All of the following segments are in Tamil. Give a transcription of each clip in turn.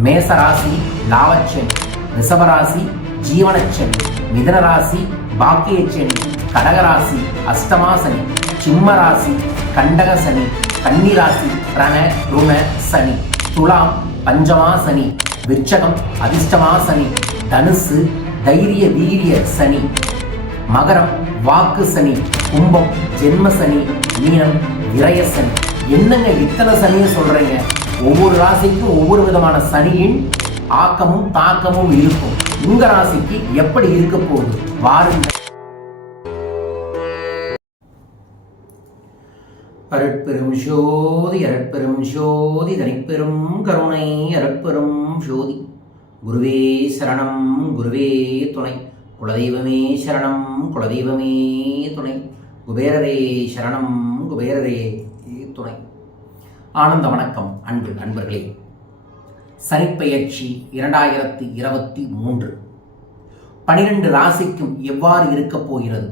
மேசராசி லாபச்சனி, ரிஷபராசி ஜீவனச்சனி, மிதனராசி பாக்கியச்சனி, கடகராசி அஷ்டமாசனி, சிம்மராசி கண்டகசனி, கன்னிராசி ரண ருண சனி, துலாம் பஞ்சமாசனி, விருச்சகம் அதிர்ஷ்டமாசனி, தனுசு தைரிய வீரிய சனி, மகரம் வாக்கு சனி, கும்பம் ஜென்ம சனி, மீனம் விரய சனி. என்னங்க இத்தனை சனியை சொல்றீங்க? ஒவ்வொரு ராசிக்கும் ஒவ்வொரு விதமான சனியின் ஆக்கமும் தாக்கமும் இருக்கும். உங்க ராசிக்கு எப்படி இருக்க போகுது வாருங்கள். அருட்பெரும் ஜோதி அருட்பெரும் ஜோதி தனிப்பெரும் கருணை அருட்பெரும் ஜோதி. குருவே சரணம் குருவே துணை, குலதெய்வமே சரணம் குலதெய்வமே துணை, குபேரரே சரணம் குபேரரே துணை. ஆனந்த வணக்கம் அன்பு நண்பர்களே. சனிப்பெயர்ச்சி 2023 12 ராசிக்கும் எவ்வாறு இருக்கப் போகிறது?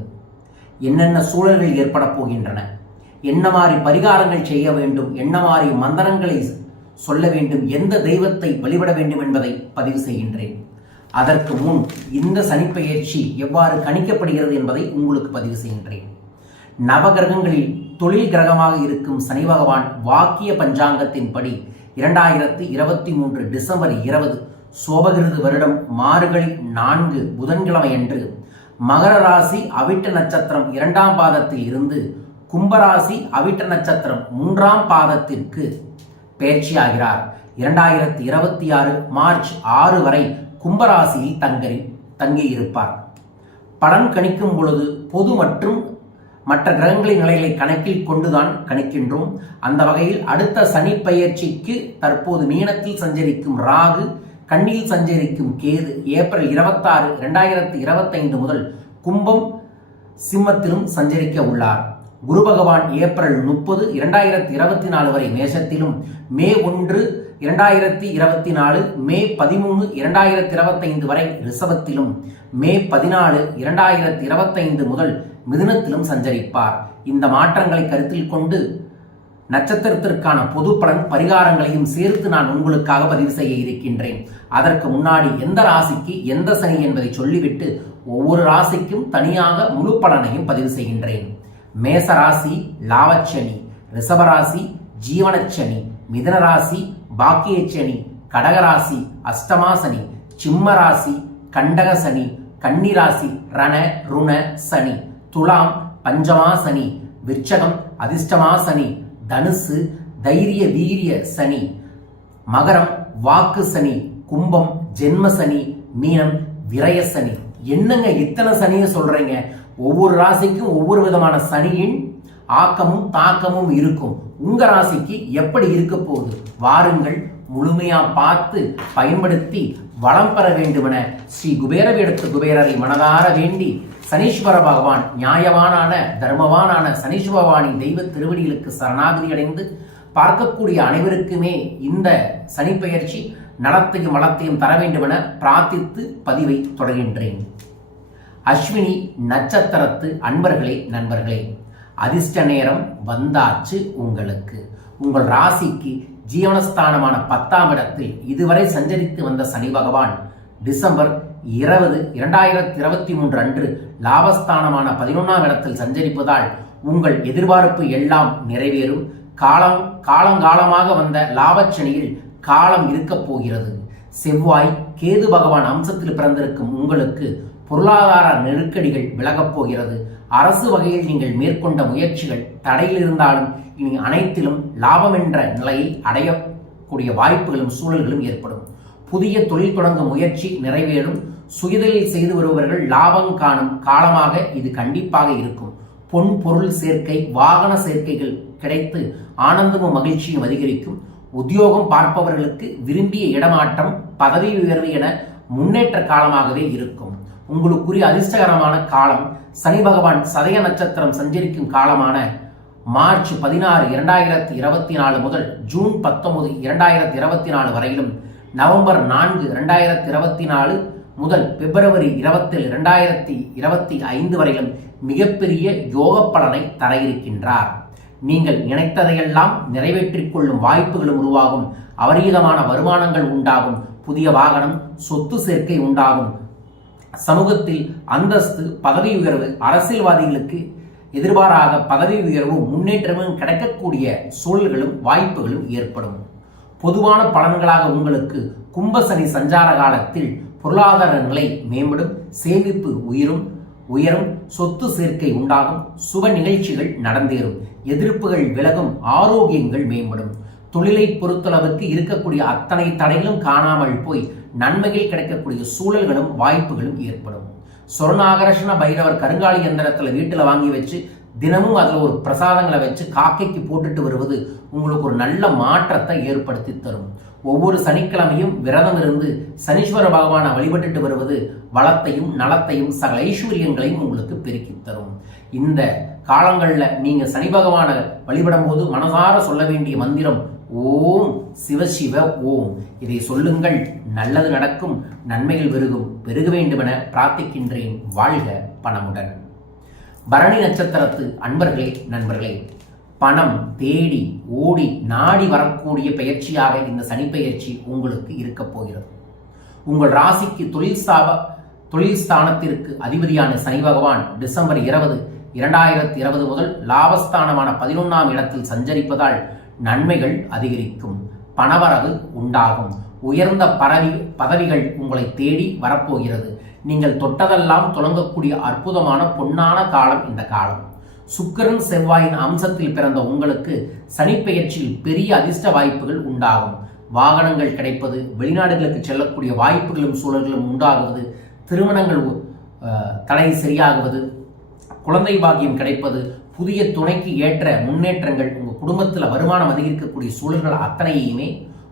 என்னென்ன சூழல்கள் ஏற்பட போகின்றன? என்ன மாதிரி பரிகாரங்கள் செய்ய வேண்டும்? என்ன மாதிரி மந்திரங்களை சொல்ல வேண்டும்? எந்த தெய்வத்தை வழிபட வேண்டும் என்பதை பதிவு செய்கின்றேன். அதற்கு முன் இந்த சனிப்பெயர்ச்சி எவ்வாறு கணிக்கப்படுகிறது என்பதை உங்களுக்கு பதிவு செய்கின்றேன். நவகிரகங்களில் தொழில் கிரகமாக இருக்கும் சனி பகவான் வாக்கிய பஞ்சாங்கத்தின்படி 2023 டிசம்பர் 20 சோபகிருது வருடம் மார்கழி 4 புதன்கிழமை அன்று மகர ராசி அவிட்ட நட்சத்திரம் 2ஆம் பாதத்தில் இருந்து கும்பராசி அவிட்ட நட்சத்திரம் 3ஆம் பாதத்திற்கு பயிற்சியாகிறார். 2026 மார்ச் 6 வரை கும்பராசியில் தங்கியிருப்பார். பலன் கணிக்கும் பொழுது பொது மற்றும் மற்ற கிரகங்களின் நிலைகளை கணக்கில் கொண்டுதான் கணிக்கின்றோம். அந்த வகையில் அடுத்த சனி பயிற்சிக்கு தற்போது மீனத்தில் சஞ்சரிக்கும் ராகு, கன்னியில் சஞ்சரிக்கும் கேது ஏப்ரல் 26, 2025 முதல் கும்பம் சிம்மத்திலும் சஞ்சரிக்க உள்ளார். குரு பகவான் ஏப்ரல் 30, 2024 வரை மேஷத்திலும், மே 1, 2024, மே 13, 2025 வரை ரிஷபத்திலும், மே 14, 2025 முதல் மிதுனத்திலும் சஞ்சரிப்பார். இந்த மாற்றங்களை கருத்தில் கொண்டு நட்சத்திரத்திற்கான பொது பலன் பரிகாரங்களையும் சேர்த்து நான் உங்களுக்காக பதிவு செய்ய இருக்கின்றேன். அதற்கு முன்னாடி எந்த ராசிக்கு எந்த சனி என்பதை சொல்லிவிட்டு ஒவ்வொரு ராசிக்கும் தனியாக முழு பலனையும் பதிவு செய்கின்றேன். மேசராசி லாபச்சனி, ரிஷபராசி ஜீவனச்சனி, மிதனராசி பாக்கியச்சனி, கடகராசி அஷ்டமாசனி, சிம்மராசி கண்டகசனி, கன்னிராசி ரண ருண சனி, துலாம் பஞ்சமாசனி, விருச்சகம் அதிர்ஷ்டமாசனி, தனுசு தைரிய வீரிய சனி, மகரம் வாக்கு சனி, கும்பம் ஜென்ம சனி, மீனம் விரய சனி. என்னங்க இத்தனை சனியை சொல்றீங்க? ஒவ்வொரு ராசிக்கும் ஒவ்வொரு விதமான சனியின் ஆக்கமும் தாக்கமும் இருக்கும். உங்க ராசிக்கு எப்படி இருக்க போகுது வாருங்கள், முழுமையா பார்த்து பயன்படுத்தி வளம் பெற வேண்டுமென ஸ்ரீ குபேரவேடத்து குபேரரை மனதார வேண்டி சனீஸ்வர பகவான் நியாயவானான தர்மவானான சனீஸ்வர பகவானின் தெய்வ திருவடிகளுக்கு சரணாகதி அடைந்து பார்க்கக்கூடிய அனைவருக்குமே இந்த சனிப்பெயர்ச்சி நலத்தையும் வளத்தையும் தர வேண்டுமென பிரார்த்தித்து பதிவை தொடர்கின்றேன். அஸ்வினி நட்சத்திரத்து அன்பர்களே நண்பர்களே, அதிர்ஷ்ட நேரம் வந்தாச்சு உங்களுக்கு. உங்கள் ராசிக்கு ஜீவனஸ்தானமான 10ஆம் இடத்தில் இதுவரை சஞ்சரித்து வந்த சனி பகவான் டிசம்பர் 20, 2023 அன்று லாபஸ்தானமான 11ஆம் இடத்தில் சஞ்சரிப்பதால் உங்கள் எதிர்பார்ப்பு எல்லாம் நிறைவேறும். காலங்காலமாக வந்த லாபச்சனியில் காலம் இருக்கப் போகிறது. செவ்வாய் கேது பகவான் அம்சத்தில் பிறந்திருக்கும் உங்களுக்கு பொருளாதார நெருக்கடிகள் விலகப் போகிறது. அரசு வகையில் நீங்கள் மேற்கொண்ட முயற்சிகள் தடையில் இருந்தாலும் இனி அனைத்திலும் லாபம் என்ற நிலையை அடையக்கூடிய வாய்ப்புகளும் சூழல்களும் ஏற்படும். புதிய தொழில் தொடங்கும் முயற்சி நிறைவேறும். சுயதொழில் செய்து வருபவர்கள் லாபம் காணும் காலமாக இது கண்டிப்பாக இருக்கும். பொன் பொருள் சேர்க்கை, வாகன சேர்க்கைகள் கிடைத்து ஆனந்தமும் மகிழ்ச்சியும் அதிகரிக்கும். உத்தியோகம் பார்ப்பவர்களுக்கு விரும்பிய இடமாற்றம், பதவி உயர்வு என முன்னேற்ற காலமாகவே இருக்கும். உங்களுக்குரிய அதிர்ஷ்டகரமான காலம் சனி பகவான் சதய நட்சத்திரம் சஞ்சரிக்கும் காலமான மார்ச் 16, 2024 முதல் ஜூன் 19, 2024 வரையிலும், நவம்பர் 4, 2024 முதல் பிப்ரவரி 20, 2025 வரையிலும் மிகப்பெரிய யோக பலனை தர இருக்கின்றார். நீங்கள் நினைத்ததையெல்லாம் நிறைவேற்றிக் கொள்ளும் வாய்ப்புகளும் உருவாகும். அபரீதமான வருமானங்கள் உண்டாகும். புதிய வாகனம், சொத்து சேர்க்கை உண்டாகும். சமூகத்தில் அந்தஸ்து, பதவி உயர்வு, அரசியல்வாதிகளுக்கு எதிர்பாராத பதவி உயர்வும் முன்னேற்றமும் கிடைக்கக்கூடிய சூழல்களும் வாய்ப்புகளும் ஏற்படும். பொதுவான பலன்களாக உங்களுக்கு கும்பசனி சஞ்சார காலத்தில் பொருளாதார நிலை மேம்படும், சேமிப்பு உயரும், சொத்து சேர்க்கை உண்டாகும், சுப நிகழ்ச்சிகள் நடந்தேறும், எதிர்ப்புகள் விலகும், ஆரோக்கியங்கள் மேம்படும். தொழிலை பொறுத்தளவுக்கு இருக்கக்கூடிய அத்தனை தடைகளும் காணாமல் போய் நன்மைகள் கிடைக்கக்கூடிய சூழல்களும் வாய்ப்புகளும் ஏற்படும். சொர்ணாகர்ஷண பைரவர் கருங்காலி எந்திரத்தில் வீட்டில் வாங்கி வச்சு தினமும் அதில் ஒரு பிரசாதங்களை வச்சு காக்கைக்கு போட்டுட்டு வருவது உங்களுக்கு ஒரு நல்ல மாற்றத்தை ஏற்படுத்தி தரும். ஒவ்வொரு சனிக்கிழமையும் விரதம் இருந்து சனீஸ்வர பகவானை வழிபட்டுட்டு வருவது வளத்தையும் நலத்தையும் சகல ஐஸ்வர்யங்களையும் உங்களுக்கு பெருக்கி தரும். இந்த காலங்களில் நீங்க சனி பகவானை வழிபடும் போது மனசார சொல்ல வேண்டிய மந்திரம் ஓம் சிவசிவ ஓம். இதை சொல்லுங்கள், நல்லது நடக்கும், நன்மைகள் பெருக வேண்டுமென பிரார்த்திக்கின்றேன். வாழ்க பணமுடன். பரணி நட்சத்திரத்து அன்பர்களே, நண்பர்களே, பணம் தேடி ஓடி நாடி வரக்கூடிய பயிற்சியாக இந்த சனி பயிற்சி உங்களுக்கு இருக்க போகிறது. உங்கள் ராசிக்கு தொழில் ஸ்தானத்திற்கு அதிபதியான சனி பகவான் டிசம்பர் 20, 2020 முதல் லாபஸ்தானமான 11ஆம் இடத்தில் சஞ்சரிப்பதால் நன்மைகள் அதிகரிக்கும், பணவரவு உண்டாகும், உயர்ந்த பதவிகள் உங்களை தேடி வரப்போகிறது. நீங்கள் தொட்டதெல்லாம் தொடங்கக்கூடிய அற்புதமான பொன்னான காலம் இந்த காலம். சுக்கிரன் செவ்வாயின் அம்சத்தில் பிறந்த உங்களுக்கு சனிப்பெயர்ச்சியில் பெரிய அதிர்ஷ்ட வாய்ப்புகள் உண்டாகும். வாகனங்கள் கிடைப்பது, வெளிநாடுகளுக்கு செல்லக்கூடிய வாய்ப்புகளும் சூழல்களும் உண்டாகுவது, திருமணங்கள் தடை சரியாகுவது, குழந்தை பாக்கியம் கிடைப்பது, புதிய துணைக்கு ஏற்ற முன்னேற்றங்கள், உங்கள் குடும்பத்தில் வருமானம் அதிகரிக்கக்கூடிய சூழல்கள் அத்தனையுமே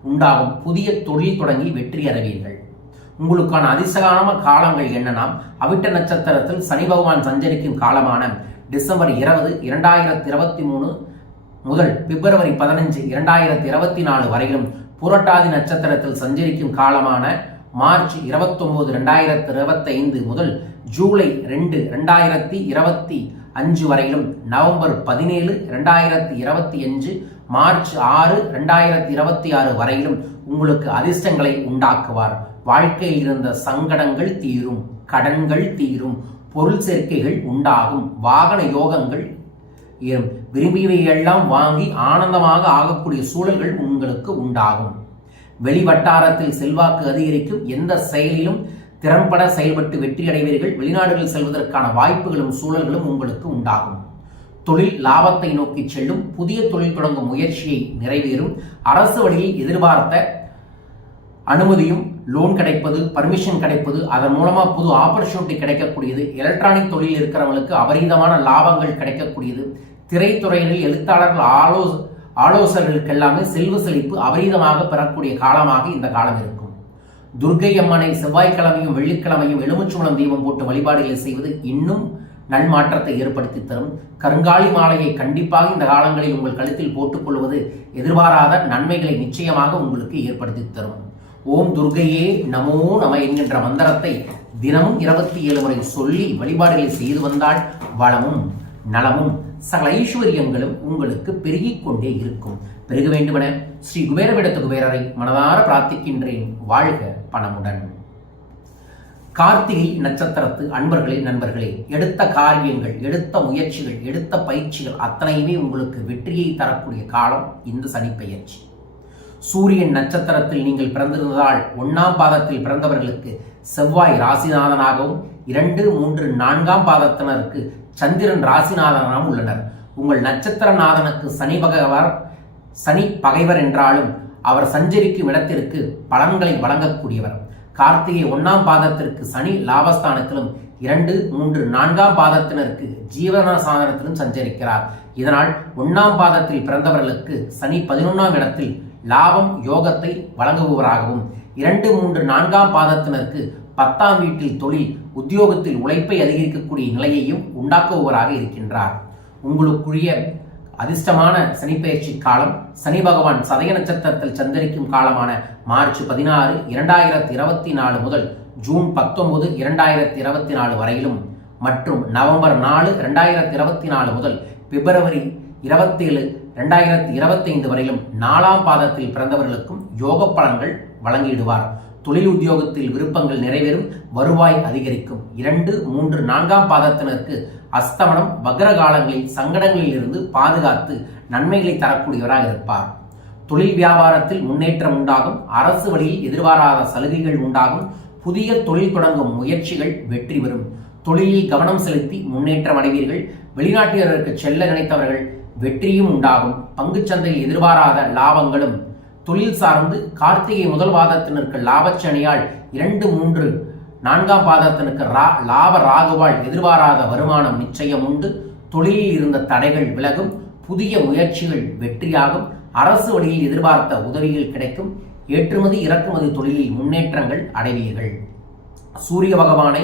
உண்டாகும். புதிய தொழில் தொடங்கி வெற்றி அடைவீர்கள். உங்களுக்கான அதிர்ஷ்டகால காலங்கள் என்னன்னா, அவிட்ட நட்சத்திரத்தில் சனி பகவான் சஞ்சரிக்கும் காலமான டிசம்பர் 20, 2023 முதல் பிப்ரவரி 15, 2024 வரையிலும், புரட்டாதி நட்சத்திரத்தில் சஞ்சரிக்கும் காலமான மார்ச் 29, 2025 முதல் ஜூலை 2, 2025 வரையிலும், நவம்பர் 17, 2025 மார்ச் 6, 2026 வரையிலும் உங்களுக்கு அதிர்ஷ்டங்களை உண்டாக்குவார். வாழ்க்கையில் இருந்த சங்கடங்கள் தீரும், கடன்கள் தீரும், பொருள் சேர்க்கைகள் உண்டாகும், வாகன யோகங்கள் விரும்பியவையெல்லாம் வாங்கி ஆனந்தமாக ஆகக்கூடிய சூழல்கள் உங்களுக்கு உண்டாகும். வெளிவட்டாரத்தில் செல்வாக்கு அதிகரிக்கும், எந்த செயலிலும் திறம்பட செயல்பட்டு வெற்றி அடைவீர்கள். வெளிநாடுகளில் செல்வதற்கான வாய்ப்புகளும் சூழல்களும் உங்களுக்கு உண்டாகும். தொழில் லாபத்தை நோக்கி செல்லும், புதிய தொழில் தொடங்கும் முயற்சியை நிறைவேறும், அரசு வழியில் எதிர்பார்த்த அனுமதியும் லோன் கிடைப்பது, பர்மிஷன் கிடைப்பது, அதன் மூலமா புது ஆப்பர்ச்சுனிட்டி கிடைக்கக்கூடியது. எலக்ட்ரானிக் தொழில் இருக்கிறவங்களுக்கு அபரீதமான லாபங்கள் கிடைக்கக்கூடியது. திரைத்துறையில் எழுத்தாளர்கள் ஆலோசகர்களுக்கு எல்லாமே செல்வ செழிப்பு அபரீதமாக பெறக்கூடிய காலமாக இந்த காலம் இருக்கும். துர்க்கை அம்மனை செவ்வாய்க்கிழமையும் வெள்ளிக்கிழமையும் எலுமிச்சம்பழம் தீபம் போட்டு வழிபாடுகளை செய்வது இன்னும் நன்மாற்றத்தை ஏற்படுத்தி தரும். கருங்காலி மாலையை கண்டிப்பாக இந்த காலங்களில் உங்கள் கழுத்தில் போட்டுக்கொள்வது எதிர்பாராத நன்மைகளை நிச்சயமாக உங்களுக்கு ஏற்படுத்தி தரும். ஓம் துர்க்கையே நமோ நம என்கின்ற மந்திரத்தை தினமும் 27 முறை சொல்லி வழிபாடுகளை செய்து வந்தால் வளமும் நலமும் சகல ஐஸ்வர்யங்களும் உங்களுக்கு பெருகிக் கொண்டே இருக்கும். பெருக வேண்டுமென ஸ்ரீ குபேரவிடத்து குபேரரை மனதார பிரார்த்திக்கின்றேன். வாழ்க பணமுடன். கார்த்திகை நட்சத்திரத்து அன்பர்களே, நண்பர்களே, எடுத்த காரியங்கள், எடுத்த முயற்சிகள், எடுத்த பயிற்சிகள் அத்தனையுமே உங்களுக்கு வெற்றியை தரக்கூடிய காலம் இந்த சனி பெயர்ச்சி. சூரியன் நட்சத்திரத்தில் நீங்கள் பிறந்திருந்ததால் 1ஆம் பாதத்தில் பிறந்தவர்களுக்கு செவ்வாய் ராசிநாதனாகவும் 2, 3, 4ஆம் பாதத்தினருக்கு சந்திரன் ராசிநாதனாகவும் உள்ளனர். உங்கள் நட்சத்திரநாதனுக்கு சனி பகைவர் என்றாலும் அவர் சஞ்சரிக்கும் இடத்திற்கு பலன்களை வழங்கக்கூடியவர். கார்த்திகை 1ஆம் பாதத்திற்கு சனி லாபஸ்தானத்திலும் 2, 3, 4ஆம் பாதத்தினருக்கு ஜீவனசாதனத்திலும் சஞ்சரிக்கிறார். இதனால் 1ஆம் பாதத்தில் பிறந்தவர்களுக்கு சனி 11ஆம் இடத்தில் லாபம் யோகத்தை வழங்குபவராகவும், 2, 3, 4ஆம் பாதத்தினருக்கு 10ஆம் வீட்டில் தொழில் உத்தியோகத்தில் உழைப்பை அதிகரிக்கக்கூடிய நிலையையும் உண்டாக்குபவராக இருக்கின்றார். உங்களுக்குரிய அதிர்ஷ்டமான சனிப்பெயர்ச்சி காலம் சனி பகவான் சதய நட்சத்திரத்தில் சஞ்சரிக்கும் காலமான மார்ச் 16, 2024 முதல் ஜூன் 19, 2024 வரையிலும் மற்றும் நவம்பர் 4, 2024 முதல் பிப்ரவரி 27/2025 வரையிலும் 4ஆம் பாதத்தில் பிறந்தவர்களுக்கும் யோக பலன்கள் வழங்கிடுவார். தொழில் உத்தியோகத்தில் விருப்பங்கள் நிறைவேறும், வருவாய் அதிகரிக்கும். 2, 3, 4ஆம் பாதத்தினருக்கு அஸ்தமனம் வக்ர காலங்களில் சங்கடங்களில் இருந்து பாதுகாத்து நன்மைகளை தரக்கூடியவராக இருப்பார். தொழில் வியாபாரத்தில் முன்னேற்றம் உண்டாகும், அரசு வழியில் எதிர்பாராத சலுகைகள் உண்டாகும், புதிய தொழில் தொடங்கும் முயற்சிகள் வெற்றி பெறும். தொழிலில் கவனம் செலுத்தி முன்னேற்றம் அடைவீர்கள். வெளிநாட்டினருக்கு செல்ல நினைத்தவர்கள் வெற்றியும் உண்டாகும். பங்குச்சந்தையில் எதிர்பாராத லாபங்களும். தொழில் சார்ந்து கார்த்திகை முதல் பாதத்தினருக்கு லாபச்சனியால் 2, 3, 4ஆம் பாதத்தினருக்கு லாப ராகுவால் எதிர்பாராத வருமானம் நிச்சயம் உண்டு. தொழிலில் இருந்த தடைகள் விலகும், புதிய முயற்சிகள் வெற்றியாகும், அரசு வழியில் எதிர்பார்த்த உதவிகள் கிடைக்கும், ஏற்றுமதி இறக்குமதி தொழிலில் முன்னேற்றங்கள் அடைவீர்கள். சூரிய பகவானை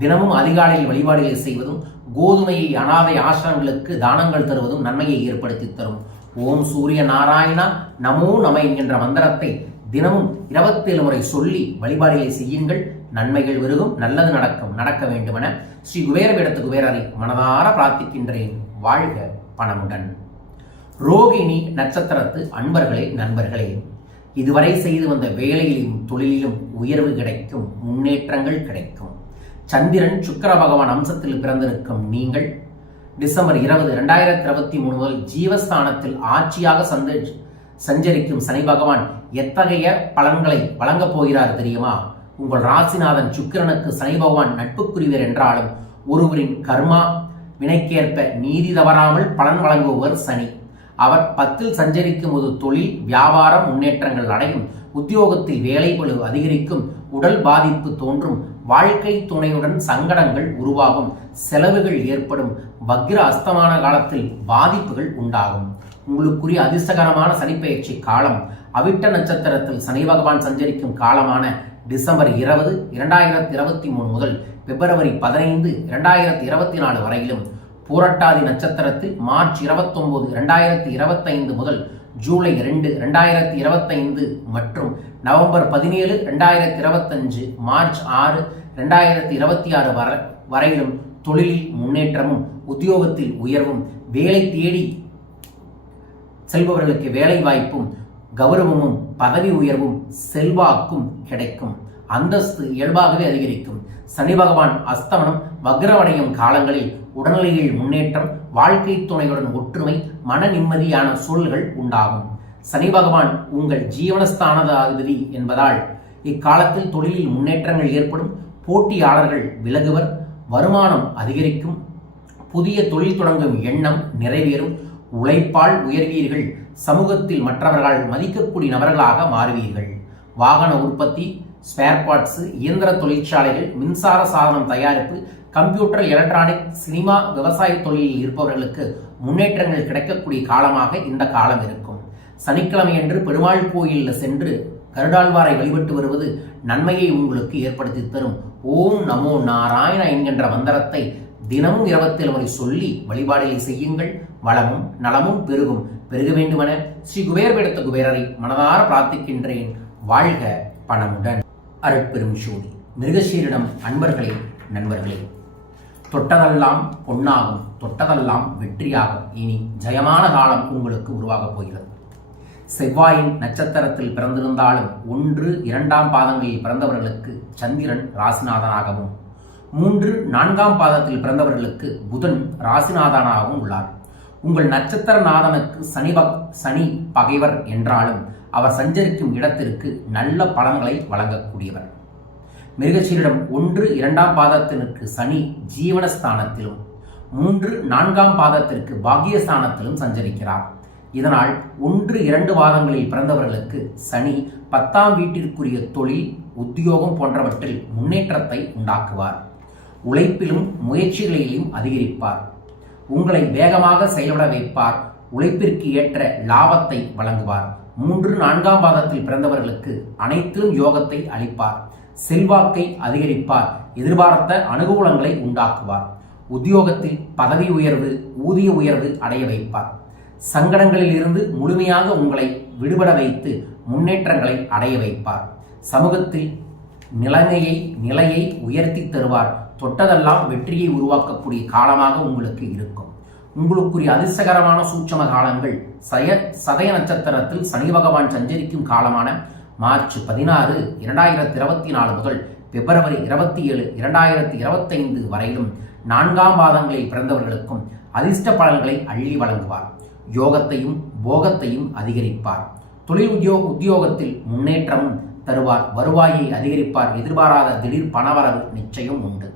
தினமும் அதிகாலையில் வழிபாடுகளை செய்வதும் கோதுமையை அனாதை ஆசிரமங்களுக்கு தானங்கள் தருவதும் நன்மையை ஏற்படுத்தி தரும். ஓம் சூரிய நாராயணா நமோ நம என்கின்ற மந்திரத்தை தினமும் 27 முறை சொல்லி வழிபாடுகளை செய்யுங்கள். நன்மைகள் பெருகும், நல்லது நடக்க வேண்டுமென ஸ்ரீ குபேரபீடத்து குபேரரை மனதார பிரார்த்திக்கின்றேன். வாழ்க பணமுடன். ரோகிணி நட்சத்திரத்து அன்பர்களே, நண்பர்களே, இதுவரை செய்து வந்த வேலையிலும் தொழிலிலும் உயர்வு கிடைக்கும், முன்னேற்றங்கள் கிடைக்கும். சந்திரன் சுக்கிர பகவான் அம்சத்தில் பிறந்திருக்கும் நீங்கள் டிசம்பர் 20, 2023 முதல் ஜீவஸ்தானத்தில் ஆட்சியாக சஞ்சரிக்கும் சனி பகவான் எத்தகைய பலன்களை வழங்கப் போகிறார் தெரியுமா? உங்கள் ராசிநாதன் சுக்கிரனுக்கு சனி பகவான் நட்புக்குரியவர் என்றாலும் ஒருவரின் கர்மா வினைக்கேற்ப நீதி தவறாமல் பலன் வழங்குபவர் சனி. அவர் 10ல் சஞ்சரிக்கும் போது தொழில் வியாபாரம் முன்னேற்றங்கள் அடையும், உத்தியோகத்தில் வேலைப்பளு அதிகரிக்கும், உடல் பாதிப்பு தோன்றும், வாழ்க்கை துணையுடன் சங்கடங்கள் உருவாகும், செலவுகள் ஏற்படும், வக்ர அஸ்தமான காலத்தில் பாதிப்புகள் உண்டாகும். உங்களுக்குரிய அதிர்ஷ்டகரமான சனிப்பெயர்ச்சி காலம் அவிட்ட நட்சத்திரத்தில் சனி பகவான் சஞ்சரிக்கும் காலமான டிசம்பர் 20, 2023 முதல் பிப்ரவரி 15, 2024 வரையிலும், பூரட்டாதி நட்சத்திரத்தில் மார்ச் 29, 2025 முதல் ஜூலை 2, 2025 மற்றும் நவம்பர் 17, 2025, மார்ச் 6, 2026 வரையிலும் தொழிலில் முன்னேற்றமும் உத்தியோகத்தில் உயர்வும், வேலை தேடி செல்பவர்களுக்கு வேலை வாய்ப்பும் கௌரவமும் பதவி உயர்வும் செல்வாக்கும் கிடைக்கும். அந்தஸ்து இயல்பாகவே அதிகரிக்கும். சனி பகவான் அஸ்தமனம் வக்ரவடையும் காலங்களில் உடல்நிலையில் முன்னேற்றம், வாழ்க்கை துணையுடன் ஒற்றுமை, மன நிம்மதியான சூழல்கள் உண்டாகும். சனி பகவான் உங்கள் ஜீவனஸ்தானாதிபதி என்பதால் இக்காலத்தில் தொழிலில் முன்னேற்றங்கள் ஏற்படும், போட்டியாளர்கள் விலகுவர், வருமானம் அதிகரிக்கும், புதிய தொழில் தொடங்கும் எண்ணம் நிறைவேறும், உழைப்பால் உயர்வீர்கள், சமூகத்தில் மற்றவர்களால் மதிக்கக்கூடிய நபர்களாக மாறுவீர்கள். வாகன உற்பத்தி, ஸ்பேர் பார்ட்ஸ், இயந்திர தொழிற்சாலைகள், மின்சார சாதனம் தயாரிப்பு, கம்ப்யூட்டர், எலக்ட்ரானிக், சினிமா, விவசாய தொழிலில் இருப்பவர்களுக்கு முன்னேற்றங்கள் கிடைக்கக்கூடிய காலமாக இந்த காலம் இருக்கும். சனிக்கிழமையன்று பெருமாள் கோயிலில் சென்று கருடாழ்வாரை வழிபட்டு வருவது நன்மையை உங்களுக்கு ஏற்படுத்தி தரும். ஓம் நமோ நாராயண என்கின்ற மந்திரத்தை தினமும் 27 முறை சொல்லி வழிபாடுகளை செய்யுங்கள். வளமும் நலமும் பெருக வேண்டுமென ஸ்ரீ குபேரபீடத்து குபேரரை மனதார பிரார்த்திக்கின்றேன். வாழ்க பணமுடன். அருட்பெரும் ஜோதி. மிருகசீரிடம் அன்பர்களே, நண்பர்களே, தொட்டதெல்லாம் பொன்னாகும், தொட்டதெல்லாம் வெற்றியாகும். இனி ஜெயமான காலம் உங்களுக்கு உருவாகப் போகிறது. செவ்வாயின் நட்சத்திரத்தில் பிறந்திருந்தாலும் 1, 2ஆம் பாதங்களில் பிறந்தவர்களுக்கு சந்திரன் ராசிநாதனாகவும் 3, 4ஆம் பாதத்தில் பிறந்தவர்களுக்கு புதன் ராசிநாதனாகவும் உள்ளார். உங்கள் நட்சத்திர நாதனுக்கு சனி பகைவர் என்றாலும் அவர் சஞ்சரிக்கும் இடத்திற்கு நல்ல பலன்களை வழங்கக்கூடியவர். மிருகசீரிடம் 1, 2ஆம் பாதத்திற்கு சனி ஜீவனஸ்தானத்திலும் 3, 4ஆம் பாதத்திற்கு பாக்கியஸ்தானத்திலும் சஞ்சரிக்கிறார். இதனால் 1, 2 பாதங்களில் பிறந்தவர்களுக்கு சனி 10ஆம் வீட்டிற்குரிய தொழில், உத்தியோகம் போன்றவற்றில் முன்னேற்றத்தை உண்டாக்குவார். உழைப்பிலும் முயற்சிகளிலும் அதிகரிப்பார். உங்களை வேகமாக செயல்பட வைப்பார். உழைப்பிற்கு ஏற்ற லாபத்தை வழங்குவார். 3, 4ஆம் பாதத்தில் பிறந்தவர்களுக்கு அனைத்திலும் யோகத்தை அளிப்பார். செல்வாக்கை அதிகரிப்பார். எதிர்பார்த்த அனுகூலங்களை உண்டாக்குவார். உத்தியோகத்தில் பதவி உயர்வு, ஊதிய உயர்வு அடைய வைப்பார். சங்கடங்களில் இருந்து முழுமையாக உங்களை விடுபட வைத்து முன்னேற்றங்களை அடைய வைப்பார். சமூகத்தில் நிலையை உயர்த்தி தருவார். தொட்டதெல்லாம் வெற்றியை உருவாக்கக்கூடிய காலமாக உங்களுக்கு இருக்கும். உங்களுக்குரிய அதிர்ஷ்டகரமான சூட்சம காலங்கள் சதய நட்சத்திரத்தில் சனி பகவான் சஞ்சரிக்கும் காலமான மார்ச் 16, 2024 முதல் பிப்ரவரி 27, 2025 வரையிலும் 4ஆம் பாதங்களில் பிறந்தவர்களுக்கும் அதிர்ஷ்ட பலன்களை அள்ளி வழங்குவார். யோகத்தையும் போகத்தையும் அதிகரிப்பார். தொழில் உத்தியோகத்தில் முன்னேற்றமும் தருவார். வருவாயை அதிகரிப்பார். எதிர்பாராத திடீர் பணவரவு நிச்சயம் உண்டு.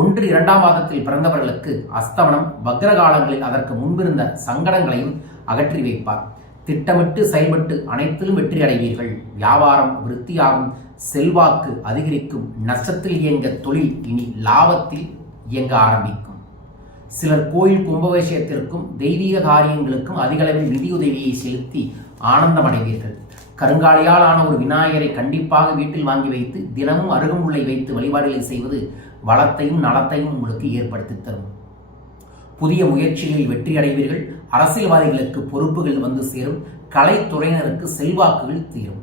1, 2ஆம் பாதத்தில் பிறந்தவர்களுக்கு அஸ்தமனம் வக்ர காலங்களில் அதற்கு முன்பிருந்த சங்கடங்களையும் அகற்றி வைப்பார். திட்டமிட்டு செயல்பட்டு அனைத்திலும் வெற்றி அடைவீர்கள். வியாபாரம் விருத்தியாகும். செல்வாக்கு அதிகரிக்கும். நஷ்டத்தில் இயங்க தொழில் இனி லாபத்தில் இயங்க ஆரம்பிக்கும். சிலர் கோயில் கும்பாபிஷேகத்திற்கும் தெய்வீக காரியங்களுக்கும் அதிகளவில் நிதியுதவியை செலுத்தி ஆனந்தம் அடைவீர்கள். கருங்காலியால் ஆன ஒரு விநாயகரை கண்டிப்பாக வீட்டில் வாங்கி வைத்து தினமும் அருகம்புல்லை வைத்து வழிபாடுகளை செய்வது வளத்தையும் நலத்தையும் உங்களுக்கு ஏற்படுத்தி தரும். புதிய முயற்சிகளில் வெற்றி அடைவீர்கள். அரசியல்வாதிகளுக்கு பொறுப்புகள் வந்து சேரும். கலைத்துறையினருக்கு செல்வாக்குகள் தீரும்.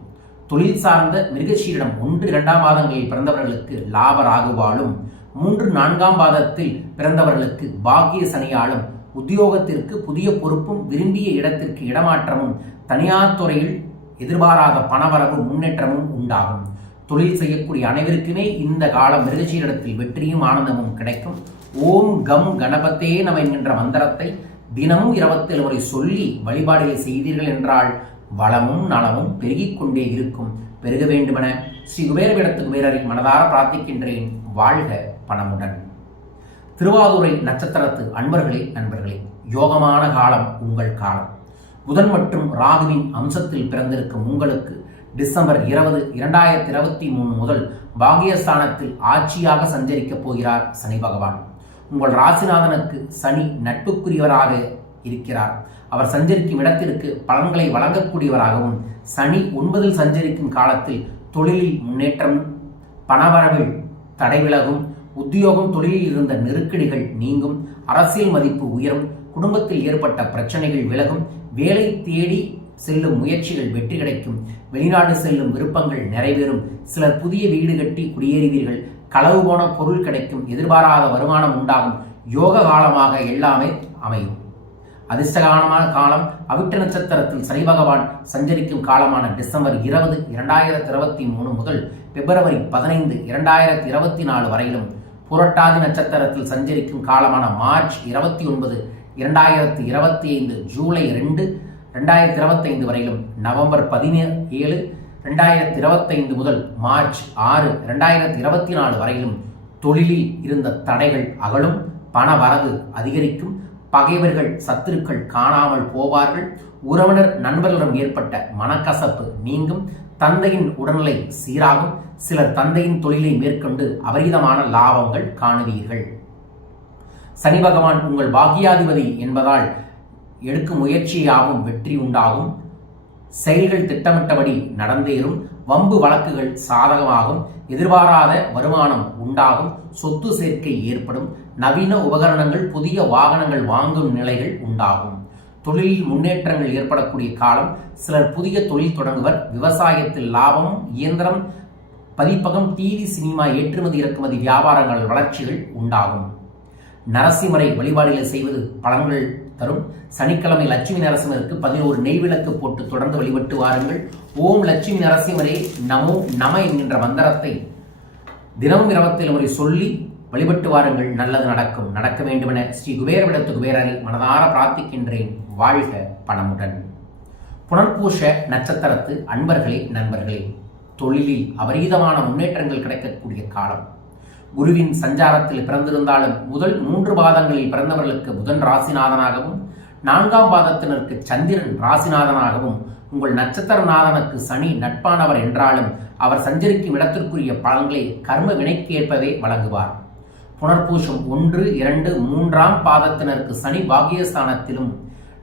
தொழில் சார்ந்த மிருகசீரிடம் 1, 2ஆம் பாதங்களில் பிறந்தவர்களுக்கு லாப ராகுவாலும் 3, 4ஆம் பாதத்தில் பிறந்தவர்களுக்கு பாக்கிய சனியாலும் உத்தியோகத்திற்கு புதிய பொறுப்பும் விரும்பிய இடத்திற்கு இடமாற்றமும் தனியார் துறையில் எதிர்பாராத பணவரவு முன்னேற்றமும் உண்டாகும். தொழில் செய்யக்கூடிய அனைவருக்குமே இந்த காலம் மிருகசீரிடத்தில் வெற்றியும் ஆனந்தமும் கிடைக்கும். ஓம் கம் கணபதே நம என்கின்ற மந்திரத்தை தினமும் 27 முறை சொல்லி வழிபாடுகளை செய்தீர்கள் என்றால் வளமும் நலமும் பெருகிக் கொண்டே இருக்கும். பெருக வேண்டுமென ஸ்ரீ குபேரபீடத்து குபேரரை மனதார பிரார்த்திக்கின்றேன். வாழ்க பணமுடன். திருவாதுரை நட்சத்திரத்து அன்பர்களே நண்பர்களே, யோகமான காலம் உங்கள் காலம். புதன் மற்றும் ராகுவின் அம்சத்தில் பிறந்திருக்கும் உங்களுக்கு டிசம்பர் 20, 2023 முதல் பாகியஸ்தானத்தில் ஆட்சியாக சஞ்சரிக்கப் போகிறார் சனி பகவான். உங்கள் ராசிநாதனுக்கு சனி நட்புக்குரியவராக இருக்கிறார். அவர் சஞ்சரிக்கும் இடத்திற்கு பலன்களை வழங்கக்கூடியவராகவும், சனி 9 சஞ்சரிக்கும் காலத்தில் தொழிலில் முன்னேற்றம், பணவரவில் தடை விலகும், உத்தியோகம் தொழிலில் இருந்த நெருக்கடிகள் நீங்கும், அரசியல் மதிப்பு உயரும், குடும்பத்தில் ஏற்பட்ட பிரச்சனைகள் விலகும், வேலை தேடி செல்லும் முயற்சிகள் வெற்றி கிடைக்கும், வெளிநாடு செல்லும் விருப்பங்கள் நிறைவேறும், சிலர் புதிய வீடு கட்டி குடியேறுவீர்கள், களவு போன பொருள் கிடைக்கும், எதிர்பாராத வருமானம் உண்டாகும். யோக காலமாக எல்லாமே அமையும். அதிர்ஷ்டகாலமான காலம் அவிட்ட நட்சத்திரத்தில் சனி பகவான் சஞ்சரிக்கும் காலமான டிசம்பர் 20, 2023 முதல் பிப்ரவரி 15, 2024 வரையிலும், புரட்டாதி நட்சத்திரத்தில் சஞ்சரிக்கும் காலமான மார்ச் 29, 2025, ஜூலை 2, 2025 வரையிலும், நவம்பர் 17, 2025 முதல் மார்ச் 6, 2024 வரையிலும் தொழிலில் இருந்த தடைகள் அகலும், பண வரவு அதிகரிக்கும், பகைவர்கள் சத்துருக்கள் காணாமல் போவார்கள், உறவினர் நண்பர்களிடம் ஏற்பட்ட மனக்கசப்பு நீங்கும், தந்தையின் உடல்நிலை சீராகும், சிலர் தந்தையின் தொழிலை மேற்கொண்டு அபரிதமான லாபங்கள் காணுவீர்கள். சனி பகவான் உங்கள் பாக்கியாதிபதி என்பதால் எடுக்கும் முயற்சியாகவும் வெற்றி உண்டாகும், செயல்கள் திட்டமிட்டபடி நடந்தேறும், வம்பு வழக்குகள் சாதகமாகும், எதிர்பாராத வருமானம் உண்டாகும், சொத்து சேர்க்கை ஏற்படும், நவீன உபகரணங்கள் புதிய வாகனங்கள் வாங்கும் நிலைகள் உண்டாகும். தொழிலில் முன்னேற்றங்கள் ஏற்படக்கூடிய காலம். சிலர் புதிய தொழில் தொடங்குவர். விவசாயத்தில் லாபம், இயந்திரம், பதிப்பகம், டிவி, சினிமா, ஏற்றுமதி இறக்குமதி வியாபாரங்கள் வளர்ச்சிகள் உண்டாகும். நரசிம்மரை வழிபாடுகளை செய்வது பலன்கள் தரும். சனிக்கிழமை லட்சுமி நரசிம்மருக்கு 11 நெய் விளக்கு போட்டு தொடர்ந்து வழிபட்டு வாருங்கள். ஓம் லட்சுமி நரசிம்மரே நமோ நம என்கின்ற மந்திரத்தை தினமும் 27 முறை சொல்லி வழிபட்டு வாருங்கள். நல்லது நடக்கும். நடக்க வேண்டுமென ஸ்ரீ குபேரபீடத்து குபேரரை மனதார பிரார்த்திக்கின்றேன். வாழ்க பணமுடன். புனர்பூஷ நட்சத்திரத்து அன்பர்களே நண்பர்களே, தொழிலில் அபரீதமான முன்னேற்றங்கள் கிடைக்கக்கூடிய காலம். குருவின் சஞ்சாரத்தில் பிறந்திருந்தாலும் முதல் 3 பாதங்களில் பிறந்தவர்களுக்கு புதன் ராசிநாதனாகவும், 4ஆம் பாதத்தினருக்கு சந்திரன் ராசிநாதனாகவும், உங்கள் நட்சத்திரநாதனுக்கு சனி நட்பானவர் என்றாலும் அவர் சஞ்சரிக்கும் இடத்திற்குரிய பலன்களை கர்ம வினைக்கேற்பவே வழங்குவார். புனர்பூஷம் 1, 2, 3ஆம் பாதத்தினருக்கு சனி பாக்கியஸ்தானத்திலும்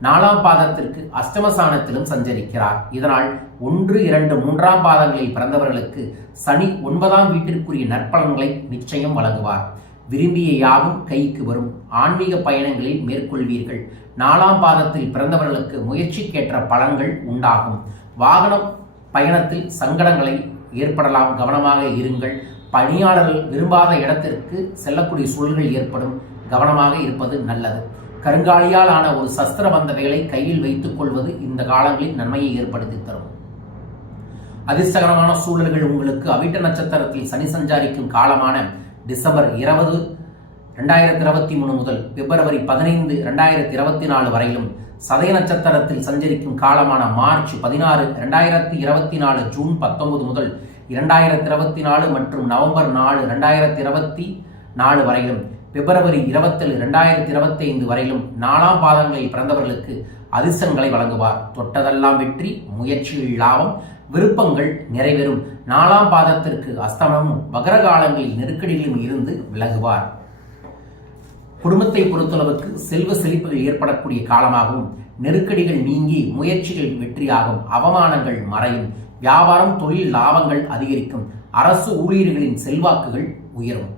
4ஆம் பாதத்திற்கு அஷ்டமஸ்தானத்திலும் சஞ்சரிக்கிறார். இதனால் 1, 2, 3ஆம் பாதங்களில் பிறந்தவர்களுக்கு சனி 9ஆம் வீட்டிற்குரிய நற்பலன்களை நிச்சயம் வழங்குவார். விரும்பிய யாவும் கைக்கு வரும். ஆன்மீக பயணங்களில் மேற்கொள்வீர்கள். 4ஆம் பாதத்தில் பிறந்தவர்களுக்கு முயற்சிக்கேற்ற பலன்கள் உண்டாகும். வாகனம் பயணத்தில் சங்கடங்களை ஏற்படலாம், கவனமாக இருங்கள். பணியாளர்கள் விரும்பாத இடத்திற்கு செல்லக்கூடிய சூழல்கள் ஏற்படும், கவனமாக இருப்பது நல்லது. கருங்காலியால் ஆன ஒரு சஸ்திர பந்த வேலை கையில் வைத்துக் கொள்வது இந்த காலங்களில் நன்மையை ஏற்படுத்தி தரும். அதிர்ஷ்டகரமான சூழல்கள் உங்களுக்கு அவிட்ட நட்சத்திரத்தில் சனி சஞ்சாரிக்கும் காலமான டிசம்பர் 20, 2023 முதல் பிப்ரவரி 15, 2024 வரையிலும், சதய நட்சத்திரத்தில் சஞ்சரிக்கும் காலமான மார்ச் 16, 2024 ஜூன் 19 முதல் 2024 மற்றும் நவம்பர் 4, 2024 வரையிலும், பிப்ரவரி 27, 2025 வரையிலும் 4ஆம் பாதங்களில் பிறந்தவர்களுக்கு அதிர்ஷ்டங்களை வழங்குவார். தொட்டதெல்லாம் வெற்றி, முயற்சியில் லாபம், விருப்பங்கள் நிறைவேறும். 4ஆம் பாதத்திற்கு அஸ்தமனமும் வக்ரகாலங்களில் நெருக்கடியிலும் இருந்து விலகுவார். குடும்பத்தை பொறுத்தளவுக்கு செல்வ செழிப்புகள் ஏற்படக்கூடிய காலமாகவும், நெருக்கடிகள் நீங்கி முயற்சிகள் வெற்றியாகும், அவமானங்கள் மறையும், வியாபாரம் தொழில் லாபங்கள் அதிகரிக்கும், அரசு ஊழியர்களின் செல்வாக்குகள் உயரும்.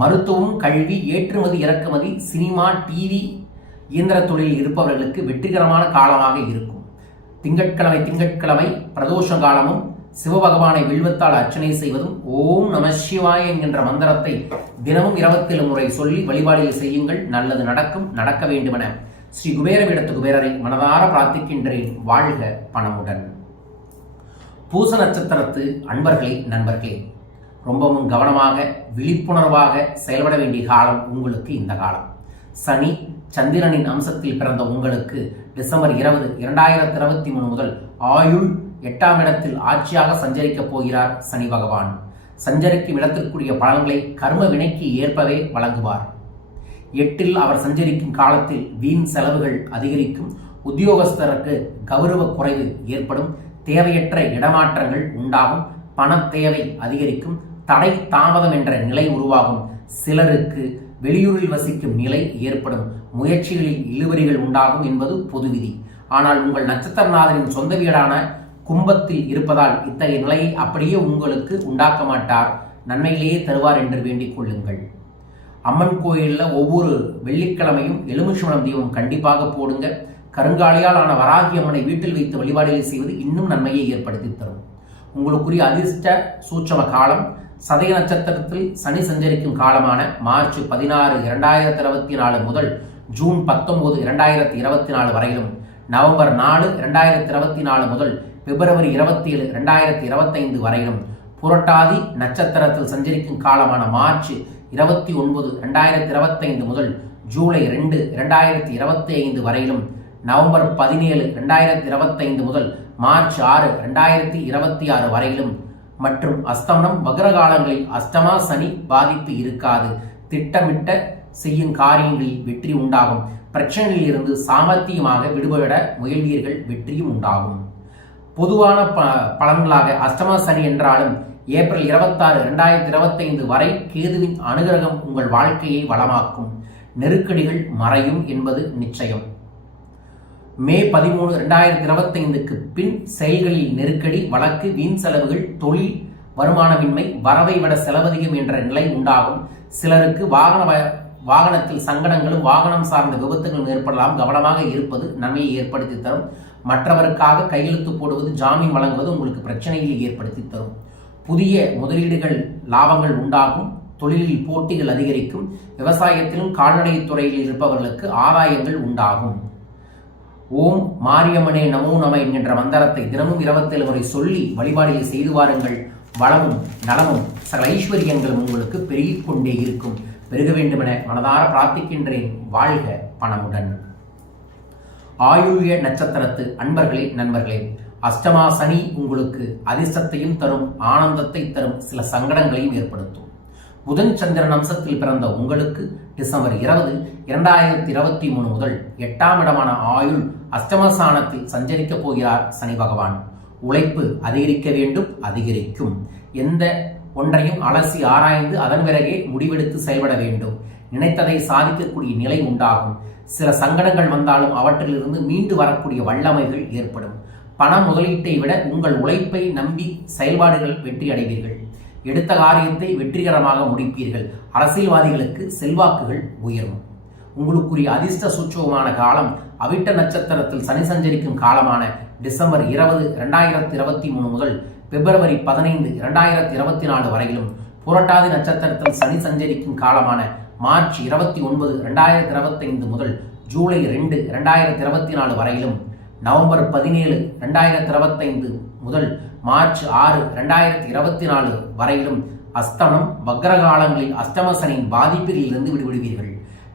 மருத்துவம், கல்வி, ஏற்றுமதி இறக்குமதி, சினிமா, டிவி, இயந்திர தொழிலில் இருப்பவர்களுக்கு வெற்றிகரமான காலமாக இருக்கும். திங்கட்கிழமை பிரதோஷ காலமும் சிவபகவானை வில்வத்தால் அர்ச்சனை செய்வதும் ஓம் நம சிவாய என்கின்ற மந்திரத்தை தினமும் 27 முறை சொல்லி வழிபாடுகள் செய்யுங்கள். நல்லது நடக்கும், நடக்க வேண்டுமென ஸ்ரீ குபேரவிடத்து குபேரரை மனதார பிரார்த்திக்கின்றேன். வாழ்க பணமுடன். பூச நட்சத்திரத்து அன்பர்களே, நண்பர்களே, ரொம்பவும் கவனமாக விழிப்புணர்வாக செயல்பட வேண்டிய காலம் உங்களுக்கு இந்த காலம். சனி சந்திரனின் அம்சத்தில் பிறந்த உங்களுக்கு டிசம்பர் 20, 2023 முதல் ஆயுள் 8ஆம் இடத்தில் ஆட்சியாக சஞ்சரிக்கப் போகிறார் சனி பகவான். சஞ்சரிக்கும் இடத்திற்குரிய பலன்களை கர்ம வினைக்கு ஏற்பவே வழங்குவார். 8இல் அவர் சஞ்சரிக்கும் காலத்தில் வீண் செலவுகள் அதிகரிக்கும், உத்தியோகஸ்தருக்கு கௌரவ குறைவு ஏற்படும், தேவையற்ற இடமாற்றங்கள் உண்டாகும், பண தேவை அதிகரிக்கும், தடை தாமதம் என்ற நிலை உருவாகும். சிலருக்கு வெளியூரில் வசிக்கும் நிலை ஏற்படும், முயற்சிகளில் இழுபறிகள் உண்டாகும் என்பது பொது விதி. ஆனால் உங்கள் நட்சத்திரநாதரின் சொந்த வீடான கும்பத்தில் இருப்பதால் இத்தகைய நிலையை அப்படியே உங்களுக்கு உண்டாக்க மாட்டார், நன்மையிலேயே தருவார் என்று வேண்டிக் கொள்ளுங்கள். அம்மன் கோயிலில் ஒவ்வொரு வெள்ளிக்கிழமையும் எலுமிச்சம்பழம் தீபம் கண்டிப்பாக போடுங்க. கருங்காலியால் ஆன வராகி அம்மனை வீட்டில் வைத்து வழிபாடுகளை செய்வது இன்னும் நன்மையை ஏற்படுத்தி தரும். உங்களுக்குரிய அதிர்ஷ்ட சூட்சம காலம் சதய நட்சத்திரத்தில் சனி சஞ்சரிக்கும் காலமான மார்ச் 16, 2024 முதல் ஜூன் 19, 2024 வரையிலும், நவம்பர் 4, 2024 முதல் பிப்ரவரி 27, 2025 வரையிலும், புரட்டாதி நட்சத்திரத்தில் சஞ்சரிக்கும் காலமான மார்ச் 29, 2025 முதல் ஜூலை 2, 2025 வரையிலும், நவம்பர் 17, 2025 முதல் மார்ச் 6, 2026 வரையிலும் மற்றும் அஸ்தமனம் வக்ரகாலங்களில் அஷ்டமா சனி பாதிப்பு இருக்காது. திட்டமிட்ட செய்யும் காரியங்களில் வெற்றி உண்டாகும். பிரச்சனையில் இருந்து சாமர்த்தியமாக விடுபட முயல்வீர்கள், வெற்றியும் உண்டாகும். பொதுவான பலன்களாக அஷ்டமா சனி என்றாலும் ஏப்ரல் 26, 2025 வரை கேதுவின் அனுகிரகம் உங்கள் வாழ்க்கையை வளமாக்கும், நெருக்கடிகள் மறையும் என்பது நிச்சயம். மே 13, 2025க்கு பின் செயல்களில் நெருக்கடி, வழக்கு, வீண் செலவுகள், தொழில் வருமானமின்மை, வரவை விட செலவதிகம் என்ற நிலை உண்டாகும். சிலருக்கு வாகனத்தில் சங்கடங்களும் வாகனம் சார்ந்த விபத்துகளும் ஏற்படலாம். கவனமாக இருப்பது நன்மையை ஏற்படுத்தி தரும். மற்றவருக்காக கையெழுத்து போடுவது, ஜாமீன் வழங்குவது உங்களுக்கு பிரச்சனையை ஏற்படுத்தி தரும். புதிய முதலீடுகள் லாபங்கள் உண்டாகும். தொழிலில் போட்டிகள் அதிகரிக்கும். விவசாயத்திலும் கால்நடை துறையில் இருப்பவர்களுக்கு ஆதாயங்கள் உண்டாகும். ஓம் மாரியம்மனே நமோ நம என்கின்ற மந்திரத்தை தினமும் 27 முறை சொல்லி வழிபாடுகளை செய்து வாருங்கள். வளமும் நலமும் சகல ஐஸ்வர்யங்களும் உங்களுக்கு பெருகிக் கொண்டே இருக்கும். பெருக வேண்டுமென மனதார பிரார்த்திக்கின்றேன். வாழ்க பணமுடன். ஆயுள்ய நட்சத்திரத்து அன்பர்களே, நண்பர்களே, அஷ்டமா சனி உங்களுக்கு அதிர்ஷ்டத்தையும் தரும், ஆனந்தத்தை தரும், சில சங்கடங்களையும் ஏற்படுத்தும். புதன் சந்திரன் அம்சத்தில் பிறந்த உங்களுக்கு டிசம்பர் 20, 2023 முதல் 8ஆம் இடமான ஆயுள் அஷ்டமஸ்தானத்தில் சஞ்சரிக்கப் போகிறார் சனி பகவான். உழைப்பு அதிகரிக்க வேண்டும், அதிகரிக்கும். எந்த ஒன்றையும் அலசி ஆராய்ந்து அதன் பிறகே முடிவெடுத்து செயல்பட வேண்டும். நினைத்ததை சாதிக்கக்கூடிய நிலை உண்டாகும். சில சங்கடங்கள் வந்தாலும் அவற்றிலிருந்து மீண்டு வரக்கூடிய வல்லமைகள் ஏற்படும். பண முதலீட்டை விட உங்கள் உழைப்பை நம்பி செயல்பாடுகள் வெற்றி அடைவீர்கள். எடுத்த காரியத்தை வெற்றிகரமாக முடிப்பீர்கள். அரசியல்வாதிகளுக்கு செல்வாக்குகள் உயரும். உங்களுக்குரிய அதிர்ஷ்ட சூட்சமான காலம் அவிட்ட நட்சத்திரத்தில் சனி சஞ்சரிக்கும் காலமான டிசம்பர் 20, 2023 முதல் பிப்ரவரி 15, 2024 வரையிலும், புரட்டாதி நட்சத்திரத்தில் சனி சஞ்சரிக்கும் காலமான மார்ச் 29, 2025 முதல் ஜூலை 2, 2024 வரையிலும், நவம்பர் 17, 2025 முதல் மார்ச் 6, 2024 வரையிலும் அஸ்தமனம் வக்ரகாலங்களில் அஷ்டம சனியின் பாதிப்புகளிலிருந்து விடுபடுவீர்கள்.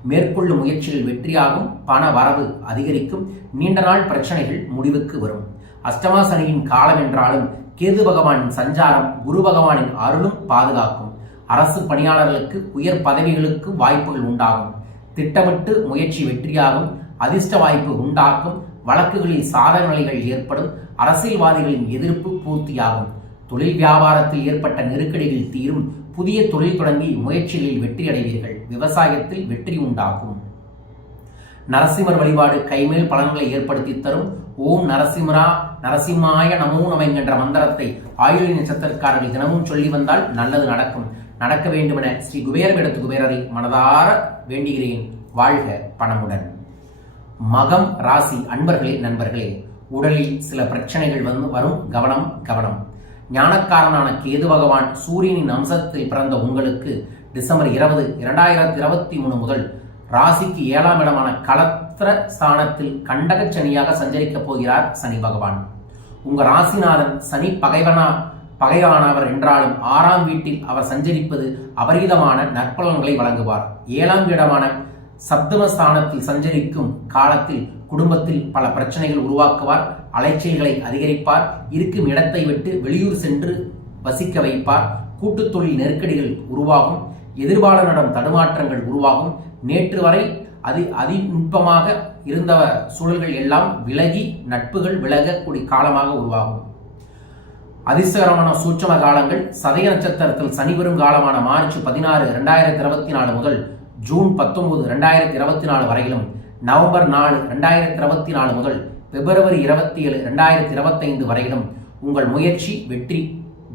மேற்கொள்ளும் முயற்சிகள் வெற்றியாகும், பண வரவு அதிகரிக்கும், நீண்ட நாள் பிரச்சனைகள் முடிவுக்கு வரும். அஷ்டம சனியின் காலம் என்றாலும் கேது பகவானின் சஞ்சாரம் குரு பகவானின் அருளும் பாதுகாக்கும். அரசு பணியாளர்களுக்கு உயர் பதவிகளுக்கு வாய்ப்புகள் உண்டாகும். திட்டமிட்டு முயற்சி வெற்றியாகும், அதிர்ஷ்ட வாய்ப்பு உண்டாக்கும், வழக்குகளில் சாதக நிலைகள் ஏற்படும், அரசியல்வாதிகளின் எதிர்ப்பு பூர்த்தியாகும். தொழில் வியாபாரத்தில் ஏற்பட்ட நெருக்கடிகள் தீரும், புதிய தொழில் தொடங்கி முயற்சிகளில் வெற்றி அடைவீர்கள். விவசாயத்தில் வெற்றி உண்டாகும். நரசிம்மர் வழிபாடு கைமேல் பலன்களை ஏற்படுத்தி தரும். ஓம் நரசிம்மாய நமோ நம என்கின்ற மந்திரத்தை ஆயுள நட்சத்திரக்காரர்கள் தினமும் சொல்லி வந்தால் நல்லது நடக்கும். நடக்க வேண்டுமென ஸ்ரீ குபேரபீடத்து குபேரரை மனதார வேண்டுகிறேன். வாழ்க பணமுடன். மகம் ராசி அன்பர்களே, நண்பர்களே, உடலில் சில பிரச்சனைகள் வரும். கவனம் கவனம். ஞானக்காரனான கேது பகவான் சூரியனின் அம்சத்தில் பிறந்த உங்களுக்கு டிசம்பர் 20, 2023 முதல் ராசிக்கு 7ஆம் இடமான களத்திர ஸ்தானத்தில் கண்டக சனியாக சஞ்சரிக்கப் போகிறார் சனி பகவான். உங்க ராசிநாதன் சனி பகையானவர் என்றாலும் 6ஆம் வீட்டில் அவர் சஞ்சரிப்பது அபரீதமான நற்பலன்களை வழங்குவார். 7ஆம் இடமான சப்தமஸ்தானத்தில் சஞ்சரிக்கும் காலத்தில் குடும்பத்தில் பல பிரச்சனைகள் உருவாக்குவார். அலைச்சல்களை அதிகரிப்பார். இருக்கும் இடத்தை விட்டு வெளியூர் சென்று வசிக்க வைப்பார். கூட்டுத் தொழில் நெருக்கடிகள் உருவாகும். எதிர்பாளரிடம் தடுமாற்றங்கள் உருவாகும். நேற்று வரை அதிநுட்பமாக இருந்த சூழல்கள் எல்லாம் விலகி நட்புகள் விலகக்கூடிய காலமாக உருவாகும். அதிர்ஷ்டகரமான சூட்சம காலங்கள் சதய நட்சத்திரத்தில் சனி பெறும் காலமான மார்ச் 16, 2024 முதல் ஜூன் 19, 2024 வரையிலும், நவம்பர் 4, 2024 முதல் பிப்ரவரி 27, 2025 வரையிலும் உங்கள் முயற்சி வெற்றி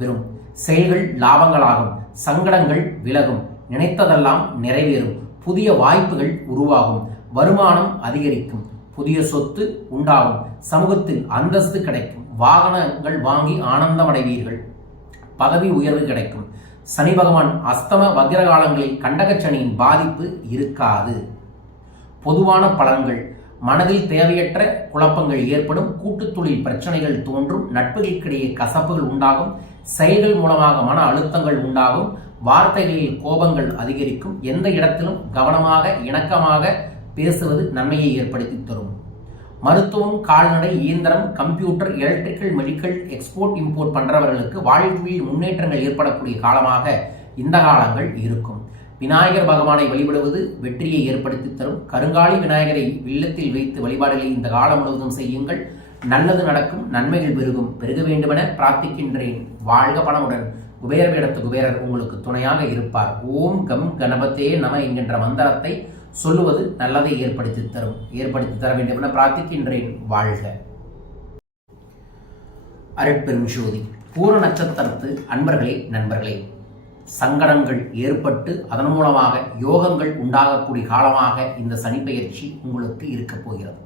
பெறும். செயல்கள் லாபங்களாகும். சங்கடங்கள் விலகும். நினைத்ததெல்லாம் நிறைவேறும். புதிய வாய்ப்புகள் உருவாகும். வருமானம் அதிகரிக்கும். புதிய சொத்து உண்டாகும். சமூகத்தில் அந்தஸ்து கிடைக்கும். வாகனங்கள் வாங்கி ஆனந்தமடைவீர்கள். பதவி உயர்வு கிடைக்கும். சனி பகவான் அஸ்தம வக்ரகாலங்களில் கண்டக சனியின் பாதிப்பு இருக்காது. பொதுவான பலன்கள். மனதில் தேவையற்ற குழப்பங்கள் ஏற்படும். கூட்டுத் தொழில் பிரச்சனைகள் தோன்றும். நட்புகளுக்கிடையே கசப்புகள் உண்டாகும். செயல்கள் மூலமாக மன அழுத்தங்கள் உண்டாகும். வார்த்தைகளில் கோபங்கள் அதிகரிக்கும். எந்த இடத்திலும் கவனமாக இணக்கமாக பேசுவது நன்மையை ஏற்படுத்தி தரும். மருத்துவம், கால்நடை, இயந்திரம், computer, electrical, medical, export import பண்றவர்களுக்கு வாழ்வில் முன்னேற்றங்கள் ஏற்படக்கூடிய காலமாக இந்த காலங்கள் இருக்கும். விநாயகர் பகவானை வழிபடுவது வெற்றியை ஏற்படுத்தி தரும். கருங்காலி விநாயகரை இல்லத்தில் வைத்து வழிபாடுகளை இந்த காலம் முழுவதும் செய்யுங்கள். நல்லது நடக்கும். நன்மைகள் பெருக வேண்டுமென பிரார்த்திக்கின்றேன். வாழ்க பணமுடன். குபேரபீடத்து குபேரர் உங்களுக்கு துணையாக இருப்பார். ஓம் கம் கணபதே நம என்கின்ற மந்திரத்தை சொல்லுவது நல்லதை ஏற்படுத்தி தர வேண்டும் என பிரார்த்திக்கின்றேன். வாழ்க. அருட்பெரும் ஜோதி. பூர நட்சத்திரத்து அன்பர்களே, நண்பர்களே, சங்கடங்கள் ஏற்பட்டு அதன் மூலமாக யோகங்கள் உண்டாகக்கூடிய காலமாக இந்த சனிப்பெயர்ச்சி உங்களுக்கு இருக்க போகிறது.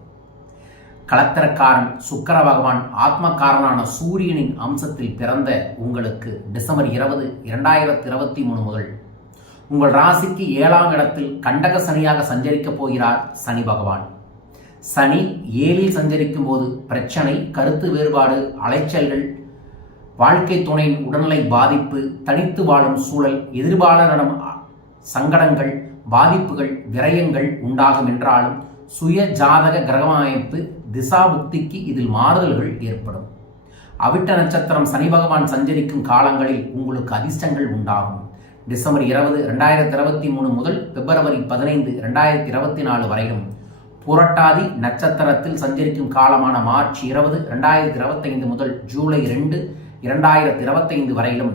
களத்திரக்காரன் சுக்கிர பகவான் ஆத்மக்காரனான சூரியனின் அம்சத்தில் பிறந்த உங்களுக்கு டிசம்பர் 20, 2023 முதல் உங்கள் ராசிக்கு 7ஆம் இடத்தில் கண்டக சனியாக சஞ்சரிக்கப் போகிறார் சனி பகவான். சனி 7இல் சஞ்சரிக்கும் போது பிரச்சனை, கருத்து வேறுபாடு, அலைச்சல்கள், வாழ்க்கை துணையின் உடல்நிலை பாதிப்பு, தனித்து வாழும் சூழல், எதிர்பாளரிடம் சங்கடங்கள், பாதிப்புகள், விரயங்கள் உண்டாகும் என்றாலும் சுய ஜாதக கிரகமைப்பு திசாபுக்திக்கு இதில் மாறுதல்கள் ஏற்படும். அவிட்ட நட்சத்திரம் சனி பகவான் சஞ்சரிக்கும் காலங்களில் உங்களுக்கு அதிர்ஷ்டங்கள் உண்டாகும். டிசம்பர் 20, 2023 முதல் பிப்ரவரி 15, 2024 வரையிலும் புரட்டாதி நட்சத்திரத்தில் சஞ்சரிக்கும் காலமான மார்ச் 20, 2025 முதல் ஜூலை 2, 2025 வரையிலும்,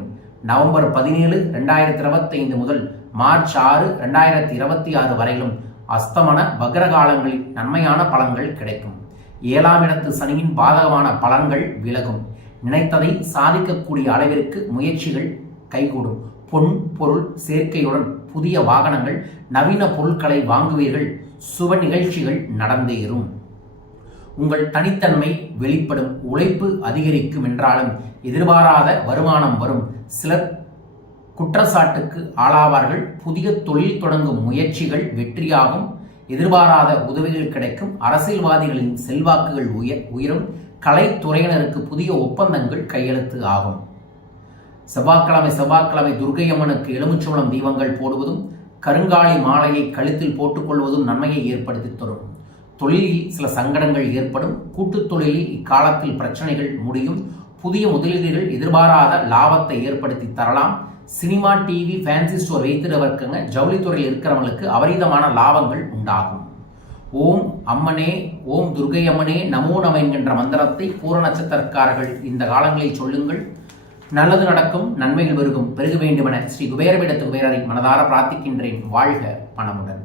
நவம்பர் 17, 2025 முதல் மார்ச் 6, 2026 வரையிலும் அஸ்தமன வக்ரகாலங்களில் நன்மையான பலன்கள் கிடைக்கும். 7ஆம் இடத்து சனியின் பாதகமான பலன்கள் விலகும். நினைத்ததை சாதிக்கக்கூடிய அளவிற்கு முயற்சிகள் கைகூடும். பொன் பொருள் சேர்க்கையுடன் புதிய வாகனங்கள், நவீன பொருட்களை வாங்குவீர்கள். சுப நிகழ்ச்சிகள் நடந்தேறும். உங்கள் தனித்தன்மை வெளிப்படும். உழைப்பு அதிகரிக்கும் என்றாலும் எதிர்பாராத வருமானம் வரும். சிலர் குற்றச்சாட்டுக்கு ஆளாவார்கள். புதிய தொழில் தொடங்கும் முயற்சிகள் வெற்றியாகும். எதிர்பாராத உதவிகள் கிடைக்கும். அரசியல்வாதிகளின் செல்வாக்குகள் உயரும். கலைத்துறையினருக்கு புதிய ஒப்பந்தங்கள் கையெழுத்து ஆகும். செவ்வாய்க்கிழமை துர்க்கை அம்மனுக்கு எலுமிச்சம்பழம் தீபங்கள் போடுவதும் கருங்காலி மாலையை கழுத்தில் போட்டுக்கொள்வதும் நன்மையை ஏற்படுத்தி தரும். தொழிலில் சில சங்கடங்கள் ஏற்படும். கூட்டுத் தொழிலில் இக்காலத்தில் பிரச்சனைகள் முடியும். புதிய முதலீடுகள் எதிர்பாராத லாபத்தை ஏற்படுத்தி தரலாம். சினிமா, டிவி, ஃபேன்சி ஸ்டோர் வைத்திருக்கவங்க ஜவுளித்துறையில் இருக்கிறவங்களுக்கு அபரிதமான லாபங்கள் உண்டாகும். ஓம் அம்மனே, ஓம் துர்க்கை அம்மனே நமோ நம என்கின்ற மந்திரத்தை பூர நட்சத்திரக்காரர்கள் இந்த காலங்களில் சொல்லுங்கள். நல்லது நடக்கும், நன்மைகள் பெருக வேண்டுமென ஸ்ரீ குபேரபீடத்து குபேரரை மனதார பிரார்த்திக்கின்றேன். வாழ்க பணமுடன்.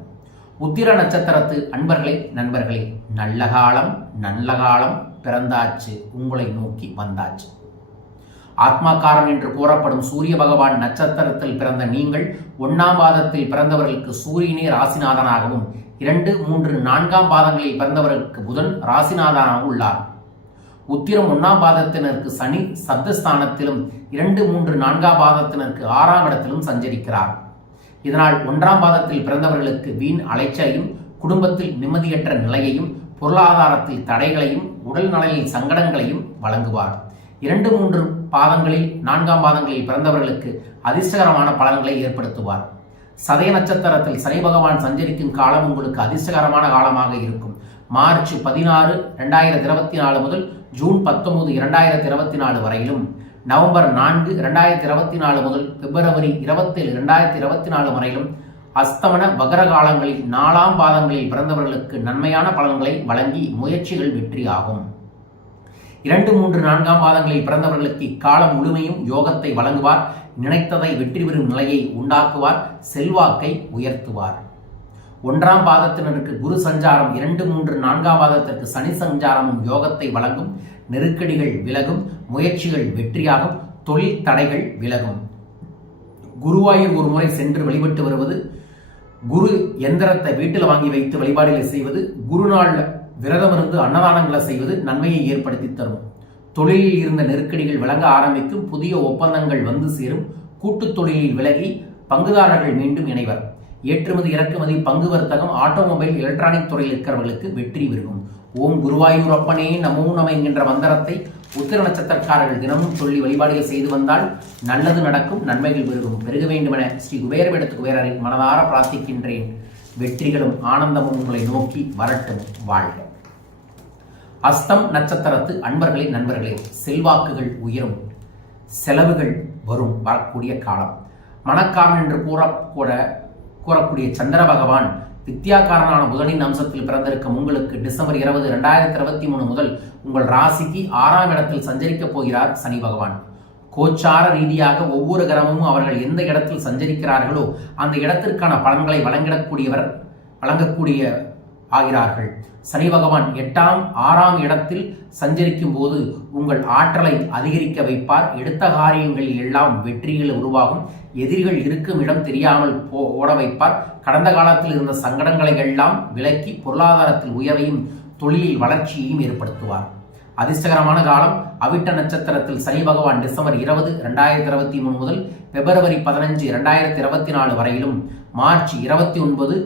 உத்திர நட்சத்திரத்து அன்பர்களே, நண்பர்களே, நல்ல காலம் பிறந்தாச்சு, உங்களை நோக்கி வந்தாச்சு. ஆத்மாக்காரன் என்று கூறப்படும் சூரிய பகவான் நட்சத்திரத்தில் பிறந்த நீங்கள் 1ஆம் பாதத்தில் பிறந்தவர்களுக்கு சூரியனே ராசிநாதனாகவும் 2, 3, 4ஆம் பாதங்களில் பிறந்தவர்களுக்கு புதன் ராசிநாதனாகவும் உள்ளார். உத்திரம் 1ஆம் பாதத்தினருக்கு சனி சப்தஸ்தானத்திலும் 2, 3, 4ஆம் பாதத்தினருக்கு 6ஆம் இடத்திலும் சஞ்சரிக்கிறார். இதனால் 1ஆம் பாதத்தில் பிறந்தவர்களுக்கு வீண் அலைச்சலையும், குடும்பத்தில் நிம்மதியற்ற நிலையையும், பொருளாதாரத்தில் தடைகளையும், உடல் நலனில் சங்கடங்களையும் வழங்குவார். 2, 3 பாதங்களில் 4ஆம் பாதங்களில் பிறந்தவர்களுக்கு அதிர்ஷ்டகரமான பலன்களை ஏற்படுத்துவார். சதய நட்சத்திரத்தில் சனி பகவான் சஞ்சரிக்கும் காலம் உங்களுக்கு அதிர்ஷ்டகரமான காலமாக இருக்கும். மார்ச் 16, 2024 முதல் ஜூன் 19, 2024 வரையிலும், நவம்பர் 4, 2024 முதல் பிப்ரவரி 27, 2024 வரையிலும் அஸ்தமன வகர காலங்களில் 4ஆம் பாதங்களில் பிறந்தவர்களுக்கு நன்மையான பலன்களை வழங்கி முயற்சிகள் வெற்றியாகும். 2, 3, 4ஆம் பாதங்களில் பிறந்தவர்களுக்கு இக்காலம் முழுமையும் யோகத்தை வழங்குவார். நினைத்ததை வெற்றி பெறும் நிலையை உண்டாக்குவார். செல்வாக்கை உயர்த்துவார். 1ஆம் பாதத்தினருக்கு குரு சஞ்சாரம், 2, 3, 4ஆம் பாதத்திற்கு சனி சஞ்சாரமும் யோகத்தை வழங்கும். நெருக்கடிகள் விலகும். முயற்சிகள் வெற்றியாகும். தொழில் தடைகள் விலகும். குருவாயூர் ஒரு முறை சென்று வழிபட்டு வருவது, குரு எந்திரத்தை வீட்டில் வாங்கி வைத்து வழிபாடுகளை செய்வது, குருநாள் விரதமிருந்து அன்னதானங்களை செய்வது நன்மையை ஏற்படுத்தி தரும். தொழிலில் இருந்த நெருக்கடிகள் விளங்க ஆரம்பிக்கும். புதிய ஒப்பந்தங்கள் வந்து சேரும். கூட்டுத் தொழிலில் விலகி பங்குதாரர்கள் மீண்டும் இணைவர். ஏற்றுமதி, இறக்குமதி, பங்கு வர்த்தகம், ஆட்டோமொபைல், எலக்ட்ரானிக் துறையில் இருக்கிறவர்களுக்கு வெற்றி பெருகும். ஓம் குருவாயூரப்பனே நமோ நம என்கின்ற மந்திரத்தை உத்திர நட்சத்திரக்காரர்கள் தினமும் சொல்லி வழிபாடுகள் செய்து வந்தால் நல்லது நடக்கும், நன்மைகள் பெருக வேண்டுமென ஸ்ரீ குபேரபீடத்து குபேரரை மனதார பிரார்த்திக்கின்றேன். வெற்றிகளும் ஆனந்தமும் உங்களை நோக்கி வரட்டும். வாழ்க. அஸ்தம் நட்சத்திரத்து அன்பர்களே, நண்பர்களே, செல்வாக்குகள் உயரும். செலவுகள் வரும். வரக்கூடிய காலம். மனக்காரன் என்று கூறக்கூடிய சந்திர பகவான் வித்யாக்காரனான புதனின் அம்சத்தில் பிறந்திருக்கும் உங்களுக்கு டிசம்பர் 20, 2023 முதல் உங்கள் ராசிக்கு 6ஆம் இடத்தில் சஞ்சரிக்கப் போகிறார் சனி பகவான். கோச்சார ரீதியாக ஒவ்வொரு கிரகமும் அவர்கள் எந்த இடத்தில் சஞ்சரிக்கிறார்களோ அந்த இடத்திற்கான பலன்களை வழங்கக்கூடிய ஆகிறார்கள். சனி பகவான் 8ஆம், 6ஆம் இடத்தில் சஞ்சரிக்கும் போது உங்கள் ஆற்றலை அதிகரிக்க வைப்பார். எடுத்த காரியங்களில் எல்லாம் வெற்றிகள் உருவாகும். எதிரிகள் இருக்கும் இடம் தெரியாமல் ஓட வைப்பார். கடந்த காலத்தில் இருந்த சங்கடங்களை எல்லாம் விலக்கி பொருளாதாரத்தில் உயர்வையும் தொழிலில் வளர்ச்சியையும் ஏற்படுத்துவார். அதிர்ஷ்டகரமான காலம். அவிட்ட நட்சத்திரத்தில் சனி பகவான் டிசம்பர் 20, 2023 முதல் பிப்ரவரி 15, 2024 வரையிலும், மார்ச் 29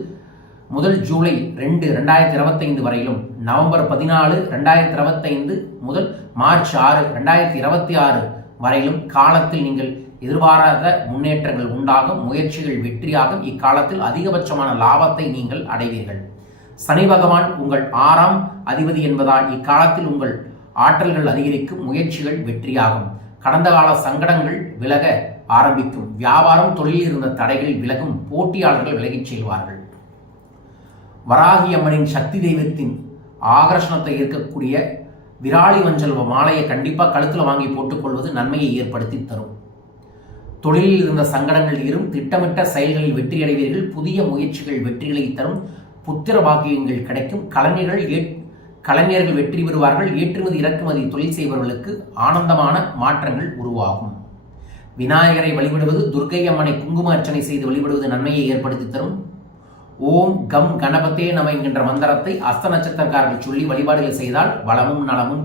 முதல் ஜூலை 2, 2025 வரையிலும், நவம்பர் 14, 2025 முதல் மார்ச் 6, 2026 வரையிலும் காலத்தில் நீங்கள் எதிர்பாராத முன்னேற்றங்கள் உண்டாகும். முயற்சிகள் வெற்றியாகும். இக்காலத்தில் அதிகபட்சமான லாபத்தை நீங்கள் அடைவீர்கள். சனி பகவான் உங்கள் 6ஆம் அதிபதி என்பதால் இக்காலத்தில் உங்கள் ஆற்றல்கள் அதிகரிக்கும். முயற்சிகள் வெற்றியாகும். கடந்த கால சங்கடங்கள் விலக ஆரம்பிக்கும். வியாபாரம், தொழிலில் இருந்த தடைகள் விலகும். போட்டியாளர்கள் விலகிச் செல்வார்கள். வராகி அம்மனின் சக்தி தெய்வத்தின் ஆகர்ஷணத்தை இருக்கக்கூடிய விராலி மஞ்சள் மாலையை கண்டிப்பாக கழுத்தில் வாங்கி போட்டுக்கொள்வது நன்மையை ஏற்படுத்தி தரும். தொழிலில் இருந்த சங்கடங்கள் தீரும். திட்டமிட்ட செயல்களில் வெற்றியடைவீர்கள். புதிய முயற்சிகள் வெற்றிகளை தரும். புத்திர பாக்கியங்கள் கிடைக்கும். கலைஞர்கள் வெற்றி பெறுவார்கள். ஏற்றுமதி, இறக்குமதி தொழில் செய்பவர்களுக்கு ஆனந்தமான மாற்றங்கள் உருவாகும். விநாயகரை வழிபடுவது, துர்க்கை அம்மனை குங்கும அர்ச்சனை செய்து வழிபடுவது நன்மையை ஏற்படுத்தி தரும். ஓம் கம் கணபதே நம என்கின்ற மந்திரத்தை அஸ்த நட்சத்திரக்காரர்கள் சொல்லி வழிபாடுகள் செய்தால் வளமும் நலமும்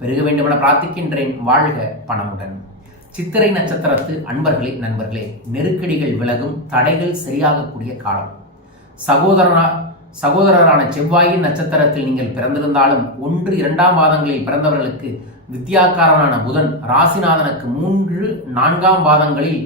பெருக வேண்டுமென பிரார்த்திக்கின்றேன். வாழ்க பணமுடன். சித்திரை நட்சத்திரத்து அன்பர்களே, நண்பர்களே, நெருக்கடிகள் விலகும். தடைகள் சரியாகக்கூடிய காலம். சகோதரரான செவ்வாயின் நட்சத்திரத்தில் நீங்கள் பிறந்திருந்தாலும் 1, 2ஆம் பாதங்களில் பிறந்தவர்களுக்கு வித்யாக்காரனான புதன் ராசிநாதனுக்கு 3, 4ஆம் பாதங்களில்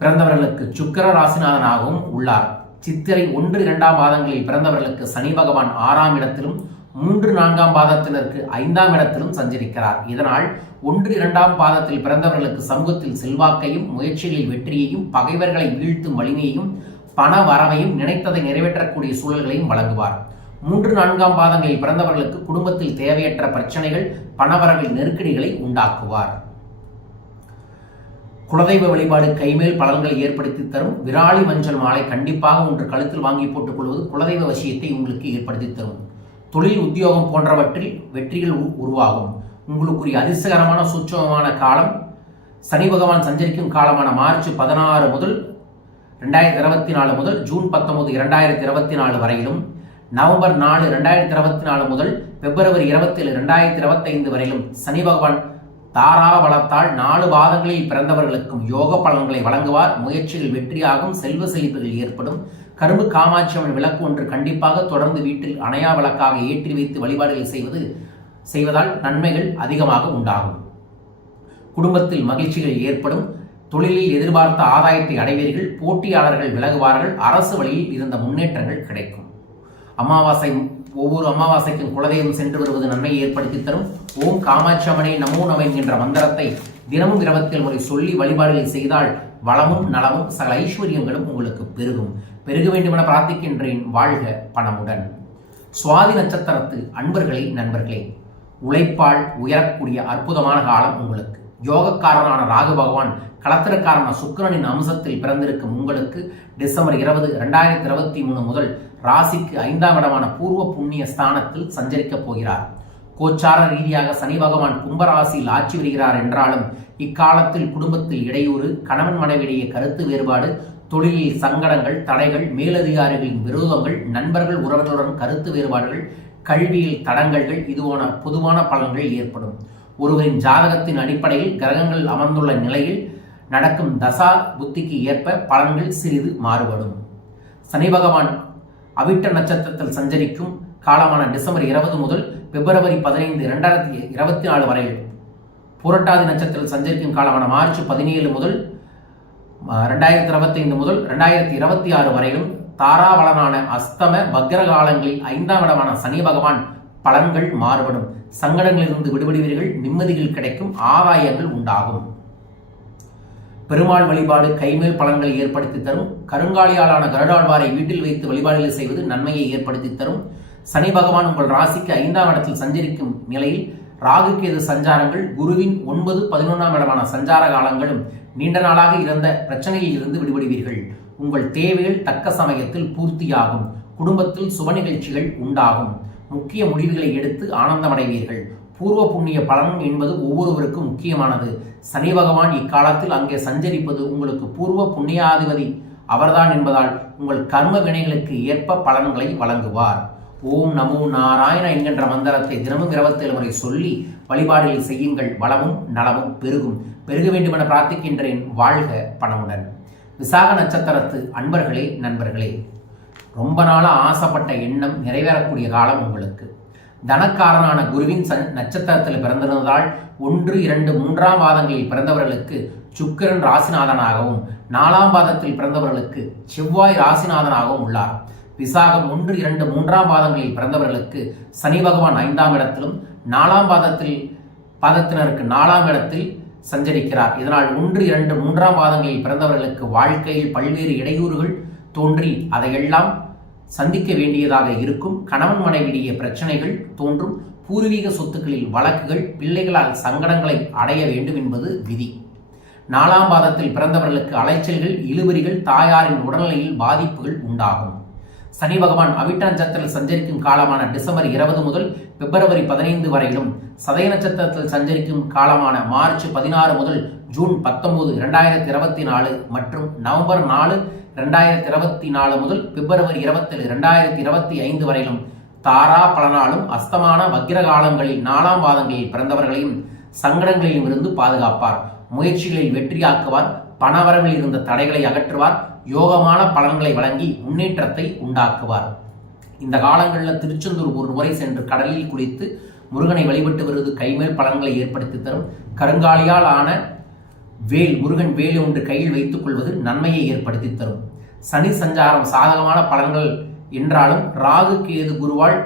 பிறந்தவர்களுக்கு சுக்கிர ராசிநாதனாகவும் உள்ளார். சித்திரை 1, 2ஆம் பாதங்களில் பிறந்தவர்களுக்கு சனி பகவான் 6ஆம் இடத்திலும் 3, 4ஆம் பாதத்தினருக்கு 5ஆம் இடத்திலும் சஞ்சரிக்கிறார். இதனால் 1, 2ஆம் பாதத்தில் பிறந்தவர்களுக்கு சமூகத்தில் செல்வாக்கையும் முயற்சிகளில் வெற்றியையும் பகைவர்களை வீழ்த்தும் வலிமையையும் பண வரவையும் நினைத்ததை நிறைவேற்றக்கூடிய சூழல்களையும் வழங்குவார். 3, 4ஆம் பாதங்களில் பிறந்தவர்களுக்கு குடும்பத்தில் தேவையற்ற பிரச்சனைகள் பணவரவில் நெருக்கடிகளை உண்டாக்குவார். குலதெய்வ வழிபாடு கைமேல் பலன்களை ஏற்படுத்தி தரும். விராலி மஞ்சள் மாலை கண்டிப்பாக ஒன்று கழுத்தில் வாங்கி போட்டுக் கொள்வது குலதெய்வ வசியத்தை உங்களுக்கு ஏற்படுத்தி தரும். தொழில், உத்தியோகம் போன்றவற்றில் வெற்றிகள் உருவாகும். உங்களுக்குரிய அதிர்ஷ்டகரமான சூட்சமமான காலம் சனி பகவான் சஞ்சரிக்கும் காலமான மார்ச் 16 முதல் 2024 முதல் ஜூன் 19, 2024 வரையிலும், நவம்பர் 4, 2024 முதல் பிப்ரவரி 27, 2025 வரையிலும் சனி பகவான் தாராபலத்தால் 4 பாதங்களில் பிறந்தவர்களுக்கும் யோக பலன்களை வழங்குவார். முயற்சிகள் வெற்றியாகும். செல்வ செழிப்புகள் ஏற்படும். கரும்பு காமாட்சியம்மன் விளக்கு ஒன்று கண்டிப்பாக தொடர்ந்து வீட்டில் அணையா விளக்காக ஏற்றி வைத்து வழிபாடுகள் செய்வதால் நன்மைகள் அதிகமாக உண்டாகும். குடும்பத்தில் மகிழ்ச்சிகள் ஏற்படும். தொழிலில் எதிர்பார்த்த ஆதாயத்தை அடைவீர்கள். போட்டியாளர்கள் விலகுவார்கள். அரசு வழியில் இருந்த முன்னேற்றங்கள் கிடைக்கும். ஒவ்வொரு அமாவாசைக்கும் குலதெய்வம் சென்று வருவது நன்மையை ஏற்படுத்தி தரும். ஓம் காமாட்சி அம்மனே நமோ நம என்கின்ற மந்திரத்தை தினமும் 27 முறை சொல்லி வழிபாடுகளை செய்தால் வளமும் நலமும் சகல ஐஸ்வர்யங்களும் உங்களுக்கு பெருகும். பெருக வேண்டுமென பிரார்த்திக்கின்றேன். வாழ்க பணமுடன். சுவாதி நட்சத்திரத்து அன்பர்களே, நண்பர்களே, உழைப்பால் உயரக்கூடிய அற்புதமான காலம் உங்களுக்கு. யோகக்காரனான ராகு பகவான் களத்திரக்காரன சுக்கிரனின் அம்சத்தில் பிறந்திருக்கும் உங்களுக்கு டிசம்பர் 20, 2023 முதல் ராசிக்கு 5ஆம் இடமான பூர்வ புண்ணிய ஸ்தானத்தில் சஞ்சரிக்கப் போகிறார். கோச்சார ரீதியாக சனி பகவான் கும்பராசியில் ஆட்சி வருகிறார் என்றாலும் இக்காலத்தில் குடும்பத்தில் இடையூறு, கணவன் மனைவியிடையே கருத்து வேறுபாடு, தொழிலில் சங்கடங்கள், தடைகள், மேலதிகாரிகளின் விரோதங்கள், நண்பர்கள் உறவினருடன் கருத்து வேறுபாடுகள், கல்வியில் தடங்கல்கள், இதுவான பொதுவான பலன்கள் ஏற்படும். ஒருவரின் ஜாதகத்தின் அடிப்படையில் கிரகங்கள் அமர்ந்துள்ள நிலையில் நடக்கும் தசா புத்திக்கு ஏற்ப பலன்கள் சிறிது மாறுபடும். சனி பகவான் அவிட்ட நட்சத்திரத்தில் சஞ்சரிக்கும் காலமான டிசம்பர் 20 முதல் பிப்ரவரி 15, 2024 வரை, புரட்டாதி நட்சத்திரத்தில் சஞ்சரிக்கும் காலமான மார்ச் 17 முதல் 2025 முதல் 2026 வரையிலும் தாராபலனான அஸ்தம வக்ர காலங்களில் 5ஆம் இடமான சனி பகவான் பலன்கள் மாறுபடும். சங்கடங்களிலிருந்து விடுபடுவீர்கள். நிம்மதிகள் கிடைக்கும். ஆதாயங்கள் உண்டாகும். பெருமாள் வழிபாடு கைமேல் பலன்களை ஏற்படுத்தி தரும். கருங்காலியாலான கருடாழ்வாரை வீட்டில் வைத்து வழிபாடுகள் செய்வது நன்மையை ஏற்படுத்தி தரும். சனி பகவான் உங்கள் ராசிக்கு 5ஆம் இடத்தில் சஞ்சரிக்கும் நிலையில் ராகு கேது சஞ்சாரங்கள், குருவின் 9, 11ஆம் இடமான சஞ்சார காலங்களும் நீண்ட நாளாக இருந்த பிரச்சனையில் இருந்து விடுபடுவீர்கள். உங்கள் தேவைகள் தக்க சமயத்தில் பூர்த்தியாகும். குடும்பத்தில் சுப நிகழ்ச்சிகள் உண்டாகும். முக்கிய முடிவுகளை எடுத்து ஆனந்தமடைவீர்கள். பூர்வ புண்ணிய பலன் என்பது ஒவ்வொருவருக்கும் முக்கியமானது. சனி பகவான் இக்காலத்தில் அங்கே சஞ்சரிப்பது உங்களுக்கு பூர்வ புண்ணியாதிபதி அவர்தான் என்பதால் உங்கள் கர்ம வினைகளுக்கு ஏற்ப பலன்களை வழங்குவார். ஓம் நமோ நாராயண என்கின்ற மந்திரத்தை தினமும் 27 முறை சொல்லி வழிபாடுகளை செய்யுங்கள். வளமும் நலமும் பெருகும். பெருக வேண்டுமென பிரார்த்திக்கின்றேன். வாழ்க பணமுடன். விசாக நட்சத்திரத்து அன்பர்களே, நண்பர்களே, ரொம்ப நாளாக ஆசைப்பட்ட எண்ணம் நிறைவேறக்கூடிய காலம் உங்களுக்கு. தனக்காரனான குருவின் நட்சத்திரத்தில் பிறந்திருந்ததால் 1, 2, 3ஆம் பாதங்களில் பிறந்தவர்களுக்கு சுக்கிரன் ராசிநாதனாகவும் 4ஆம் பாதத்தில் பிறந்தவர்களுக்கு செவ்வாய் ராசிநாதனாகவும் உள்ளார். விசாகம் 1, 2, 3ஆம் பாதங்களில் பிறந்தவர்களுக்கு சனி பகவான் 5ஆம் இடத்திலும் 4ஆம் பாதத்தினருக்கு 4ஆம் இடத்தில் சஞ்சரிக்கிறார். இதனால் 1, 2, 3ஆம் பாதங்களில் பிறந்தவர்களுக்கு வாழ்க்கையில் பல்வேறு இடையூறுகள் தோன்றி அதையெல்லாம் சந்திக்க வேண்டியதாக இருக்கும். கணவன் மனைவியிடையே பிரச்சனைகள் தோன்றும். பூர்வீக சொத்துக்களில் வழக்குகள், பிள்ளைகளால் சங்கடங்களை அடைய வேண்டும் என்பது விதி. 4ஆம் பாதத்தில் பிறந்தவர்களுக்கு அலைச்சல்கள், இழுபறிகள், தாயாரின் உடல்நிலையில் பாதிப்புகள் உண்டாகும். சனி பகவான் அவிட்ட நட்சத்திரத்தில் சஞ்சரிக்கும் காலமான டிசம்பர் 20 முதல் பிப்ரவரி 15 வரையிலும், சதய நட்சத்திரத்தில் சஞ்சரிக்கும் காலமான மார்ச் 16 முதல் ஜூன் 19, 2024 மற்றும் நவம்பர் 4, 2024 முதல் பிப்ரவரி 27, 2025 வரையிலும் தாரா பலனாலும் அஸ்தமான வக்கிர காலங்களில் 4ஆம் பாதங்களில் பிறந்தவர்களையும் சங்கடங்களிலும் இருந்து பாதுகாப்பார். முயற்சிகளில் வெற்றியாக்குவார். பணவரவில் இருந்த தடைகளை அகற்றுவார். யோகமான பலன்களை வழங்கி முன்னேற்றத்தை உண்டாக்குவார். இந்த காலங்களில் திருச்செந்தூர் ஒரு முறை சென்று கடலில் குளித்து முருகனை வழிபட்டு வருவது கைமேல் பலன்களை ஏற்படுத்தி தரும். கருங்காலியால் ஆன வேல், முருகன் வேலை ஒன்று கையில் வைத்துக் கொள்வது நன்மையை ஏற்படுத்தி தரும். சனி சஞ்சாரம் சாதகமான பலன்கள் என்றாலும் ராகு கேது குருவால்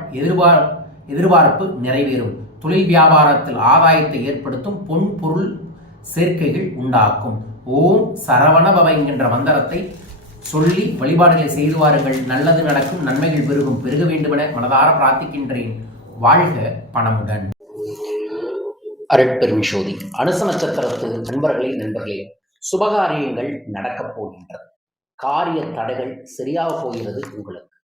எதிர்பார்ப்பு நிறைவேறும். தொழில் வியாபாரத்தில் ஆதாயத்தை ஏற்படுத்தும். பொன் பொருள் சேர்க்கைகள் உண்டாக்கும். ஓம் சரவணபவ என்கின்ற மந்திரத்தை சொல்லி வழிபாடுகளை செய்து வாருங்கள். நல்லது நடக்கும், நன்மைகள் பெருகும். பெருக வேண்டுமென மனதார பிரார்த்திக்கின்றேன். வாழ்க பணமுடன். அருட்பெருஞ்சோதி. அனுச நட்சத்திரத்து நண்பர்களே, சுபகாரியங்கள் நடக்கப் போகின்றது. காரிய தடைகள் சரியாக போகிறது. உங்களுக்கு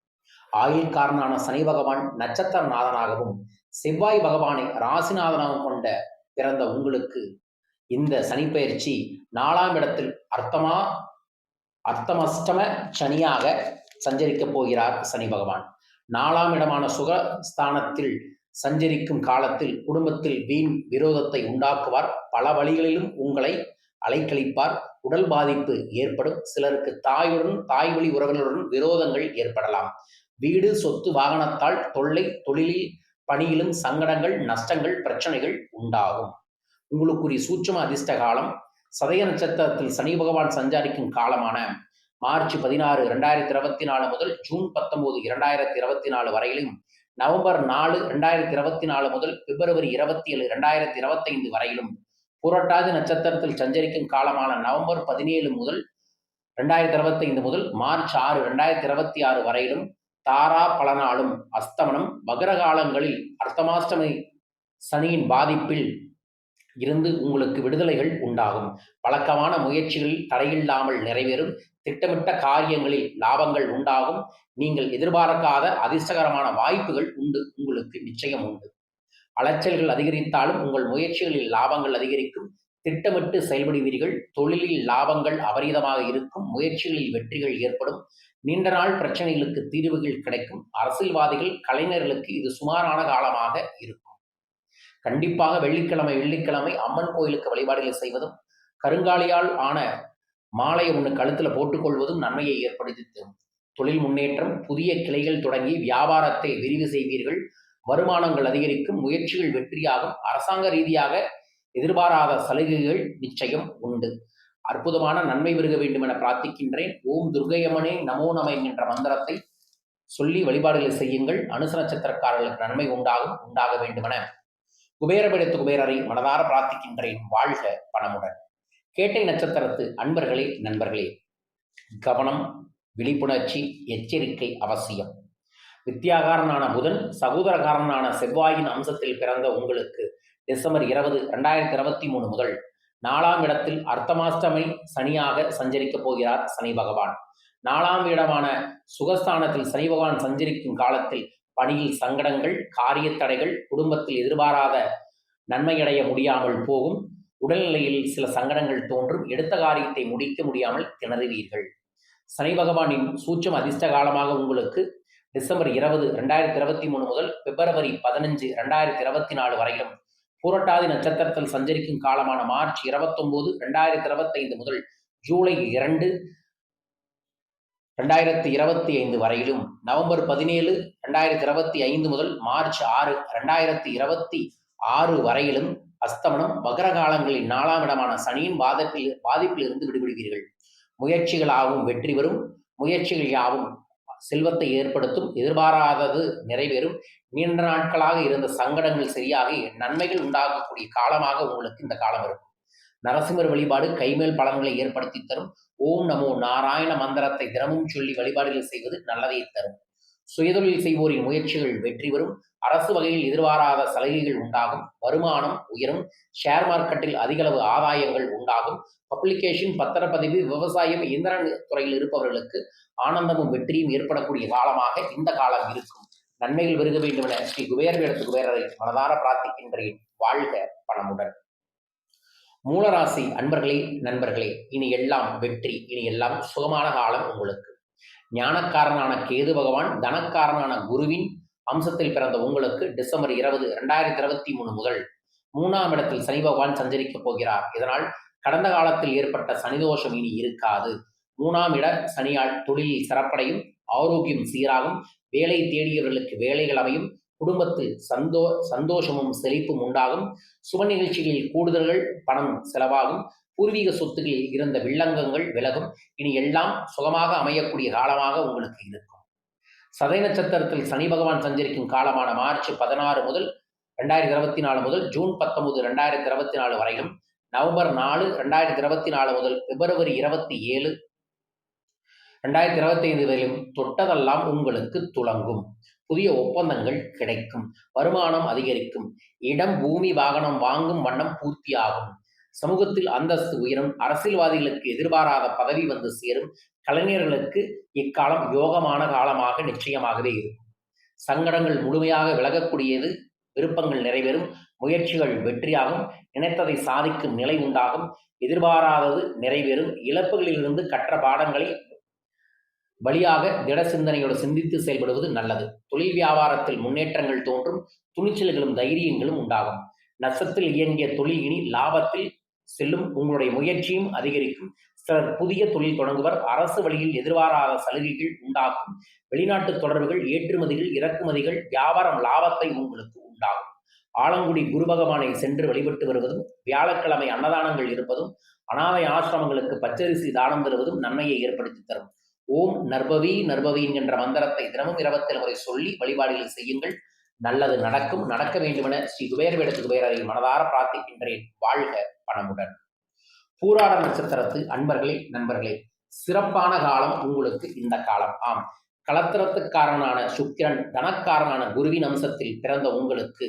ஆயுள்காரனான சனி பகவான் நட்சத்திர நாதனாகவும் செவ்வாய் பகவானை ராசிநாதனாகவும் கொண்ட பிறந்த உங்களுக்கு இந்த சனி பயிற்சி 4ஆம் இடத்தில் அர்த்தமஷ்டம சனியாக சஞ்சரிக்கப் போகிறார் சனி பகவான். 4ஆம் இடமான சுகஸ்தானத்தில் சஞ்சரிக்கும் காலத்தில் குடும்பத்தில் வீண் விரோதத்தை உண்டாக்குவார். பல வழிகளிலும் உங்களை அலைக்கழிப்பார். உடல் பாதிப்பு ஏற்படும். சிலருக்கு தாய் வழி உறவினருடன் விரோதங்கள் ஏற்படலாம். வீடு, சொத்து, வாகனத்தால் தொல்லை, தொழிலில் பணியிலும் சங்கடங்கள், நஷ்டங்கள், பிரச்சனைகள் உண்டாகும். உங்களுக்குரிய சூட்சும அதிர்ஷ்ட காலம் சதய நட்சத்திரத்தில் சனி பகவான் சஞ்சாரிக்கும் காலமான மார்ச் 16, 2024 முதல் ஜூன் 19, 2024 வரையிலும், நவம்பர் 4, 2024 முதல் பிப்ரவரி 27, 2025 வரையிலும், புரட்டாதி நட்சத்திரத்தில் சஞ்சரிக்கும் காலமான நவம்பர் 17 முதல் 2025 முதல் மார்ச் 6, 2026 வரையிலும் தாரா பலனாலும் அஸ்தமனம் வக்ரகாலங்களில் அர்த்தமாஷ்டமி சனியின் பாதிப்பில் இருந்து உங்களுக்கு விடுதலைகள் உண்டாகும். வழக்கமான முயற்சிகளில் தடையில்லாமல் நிறைவேறும். திட்டமிட்ட காரியங்களில் லாபங்கள் உண்டாகும். நீங்கள் எதிர்பார்க்காத அதிர்ஷ்டகரமான வாய்ப்புகள் உங்களுக்கு நிச்சயம் உண்டு. அலைச்சல்கள் அதிகரித்தாலும் உங்கள் முயற்சிகளில் லாபங்கள் அதிகரிக்கும். திட்டமிட்டு செயல்படுவீர்கள். தொழிலில் லாபங்கள் அபரிதமாக இருக்கும். முயற்சிகளில் வெற்றிகள் ஏற்படும். நீண்ட நாள் பிரச்சனைகளுக்கு தீர்வுகள் கிடைக்கும். அரசியல்வாதிகள், கலைஞர்களுக்கு இது சுமாரான காலமாக இருக்கும். கண்டிப்பாக வெள்ளிக்கிழமை அம்மன் கோயிலுக்கு வழிபாடுகள் செய்வதும், கருங்காலியால் ஆன மாலை ஒன்று கழுத்தில் போட்டுக்கொள்வதும் நன்மையை ஏற்படுத்தி தரும். தொழில் முன்னேற்றம். புதிய கிளைகள் தொடங்கி வியாபாரத்தை விரிவு செய்வீர்கள். வருமானங்கள் அதிகரிக்கும். முயற்சிகள் வெற்றியாகும். அரசாங்க ரீதியாக எதிர்பாராத சலுகைகள் நிச்சயம் உண்டு. அற்புதமான நன்மை பெருக வேண்டும் என பிரார்த்திக்கின்றேன். ஓம் துர்க்கையம்மனே நமோ நம என்கின்ற மந்திரத்தை சொல்லி வழிபாடுகளை செய்யுங்கள். அனுச நட்சத்திரக்காரர்களுக்கு நன்மை உண்டாக வேண்டுமென குபேரபீடத்து குபேரரை மனதார பிரார்த்திக்கின்றேன். வாழ்க பணமுடன். கேட்டை நட்சத்திரத்து அன்பர்களே, நண்பர்களே, கவனம், விழிப்புணர்ச்சி, எச்சரிக்கை அவசியம். வித்தியாகாரனான புதன், சகோதரகாரனான செவ்வாயின் அம்சத்தில் பிறந்த உங்களுக்கு டிசம்பர் 20, 2023 முதல் 4ஆம் இடத்தில் அர்த்தமாஷ்டமி சனியாக சஞ்சரிக்கப் போகிறார் சனி பகவான். 4ஆம் இடமான சுகஸ்தானத்தில் சனி பகவான் சஞ்சரிக்கும் காலத்தில் பணியில் சங்கடங்கள், காரிய தடைகள், குடும்பத்தில் எதிர்பாராத நன்மையடைய முடியாமல் போகும். உடல்நிலையில் சில சங்கடங்கள் தோன்றும். எடுத்த காரியத்தை முடிக்க முடியாமல் திணறுவீர்கள். சனி பகவானின் சூட்சம அதிர்ஷ்ட காலமாக உங்களுக்கு டிசம்பர் 20, 2023 முதல் பிப்ரவரி 15, 2024 வரையிலும், பூரட்டாதி நட்சத்திரத்தில் சஞ்சரிக்கும் காலமான மார்ச் 29, 2025 முதல் ஜூலை 2, 2025 வரையிலும், நவம்பர் 17, 2025 முதல் மார்ச் 6, 2026 வரையிலும் அஸ்தமனம் வக்ரகாலங்களில் 4ஆம் இடமான சனியின் பாதிப்பில் இருந்து விடுபடுவீர்கள். முயற்சிகளாகவும் வெற்றி பெறும். முயற்சிகள் யாவும் செல்வத்தை ஏற்படுத்தும். எதிர்பாராதது நிறைவேறும். நீண்ட நாட்களாக இருந்த சங்கடங்கள் சரியாகி நன்மைகள் உண்டாகக்கூடிய காலமாக உங்களுக்கு இந்த காலம் இருக்கும். நரசிம்மர் வழிபாடு கைமேல் பலன்களை ஏற்படுத்தி தரும். ஓம் நமோ நாராயண மந்திரத்தை தினமும் சொல்லி வழிபாடுகள் செய்வது நல்லதை தரும். சுயதொழில் செய்வோரின் முயற்சிகள் வெற்றி பெறும். அரசு வகையில் எதிர்பாராத சலுகைகள் உண்டாகும். வருமானம் உயரும். ஷேர் மார்க்கெட்டில் அதிகளவு ஆதாயங்கள் உண்டாகும். பப்ளிகேஷன், பத்திரப்பதிவு, விவசாயம், இயந்திர துறையில் இருப்பவர்களுக்கு ஆனந்தமும் வெற்றியும் ஏற்படக்கூடிய காலமாக இந்த காலம் இருக்கும். நன்மைகள் பெருக வேண்டும் என ஸ்ரீ குபேரபீடத்து குபேரரை மனதார பிரார்த்திக்கின்றேன். வாழ்க பணமுடன். மூலராசி அன்பர்களே, நண்பர்களே, இனி எல்லாம் வெற்றி, இனி எல்லாம் சுகமான காலம் உங்களுக்கு. ஞானக்காரனான கேது பகவான், தனக்காரனான குருவின் அம்சத்தில் பிறந்த உங்களுக்கு டிசம்பர் 20, 2023 முதல் 3ஆம் இடத்தில் சனி பகவான் சஞ்சரிக்கப் போகிறார். இதனால் கடந்த காலத்தில் ஏற்பட்ட சனிதோஷம் இனி இருக்காது. 3ஆம் இட சனியால் தொழிலில் சிறப்படையும். ஆரோக்கியம் சீராகும். வேலை தேடியவர்களுக்கு வேலைகள் அமையும். குடும்பத்தில் சந்தோஷமும் செழிப்பும் உண்டாகும். சுப நிகழ்ச்சிகளில் கூடுதல்கள் பணம் செலவாகும். பூர்வீக சொத்துகளில் இருந்த வில்லங்கங்கள் விலகும். இனி எல்லாம் சுகமாக அமையக்கூடிய காலமாக உங்களுக்கு இருக்கும். சதய நட்சத்திரத்தில் சனி பகவான் சஞ்சரிக்கும் காலமான மார்ச் 16 முதல் 2024 முதல் ஜூன் 19 2024 வரையிலும், நவம்பர் 4 2024 முதல் பிப்ரவரி 27 2025 வரையிலும் தொட்டதெல்லாம் உங்களுக்கு துலங்கும். புதிய ஒப்பந்தங்கள் கிடைக்கும். வருமானம் அதிகரிக்கும். இடம், பூமி, வாகனம் வாங்கும் வண்ணம் பூர்த்தியாகும். சமூகத்தில் அந்தஸ்து உயரும். அரசியல்வாதிகளுக்கு எதிர்பாராத பதவி வந்து சேரும். கலைஞர்களுக்கு இக்காலம் யோகமான காலமாக நிச்சயமாகவே இருக்கும். சங்கடங்கள் முழுமையாக விலகக்கூடியது. விருப்பங்கள் நிறைவேறும். முயற்சிகள் வெற்றியாகும். நினைத்ததை சாதிக்கும் நிலை உண்டாகும். எதிர்பாராதது நிறைவேறும். இழப்புகளிலிருந்து கற்ற பாடங்களை வழியாக திட சிந்தனையோடு சிந்தித்து செயல்படுவது நல்லது. தொழில் வியாபாரத்தில் முன்னேற்றங்கள் தோன்றும். துணிச்சல்களும் தைரியங்களும் உண்டாகும். நஷ்டத்தில் இயங்கிய தொழில் இனி லாபத்தில் செல்லும். உங்களுடைய முயற்சியும் அதிகரிக்கும். சிலர் புதிய தொழில் தொடங்குவர். அரசு வழியில் எதிர்பாராத சலுகைகள் உண்டாகும். வெளிநாட்டு தொடர்புகள், ஏற்றுமதிகள், இறக்குமதிகள், வியாபாரம் லாபத்தை உங்களுக்கு உண்டாகும். ஆலங்குடி குரு பகவானை சென்று வழிபட்டு வருவதும், வியாழக்கிழமை அன்னதானங்கள் இருப்பதும், அனாதை ஆசிரமங்களுக்கு பச்சரிசி தானம் தருவதும் நன்மையை ஏற்படுத்தி தரும். ஓம் நர்பவி நர்பவி என்கின்ற மந்திரத்தை தினமும் 27 முறை சொல்லி வழிபாடுகளை செய்யுங்கள். நல்லது நடக்கும். நடக்க வேண்டுமென ஸ்ரீ குபேரவேட குபேரரை மனதார பிரார்த்திக்கின்றேன். வாழ்க பணமுடன். பூராட நட்சத்திரத்து அன்பர்களே, நண்பர்களே, சிறப்பான காலம் உங்களுக்கு இந்த காலம். ஆம், களத்திரத்துக்காரனான சுக்கிரன், தனக்காரனான குருவின் அம்சத்தில் பிறந்த உங்களுக்கு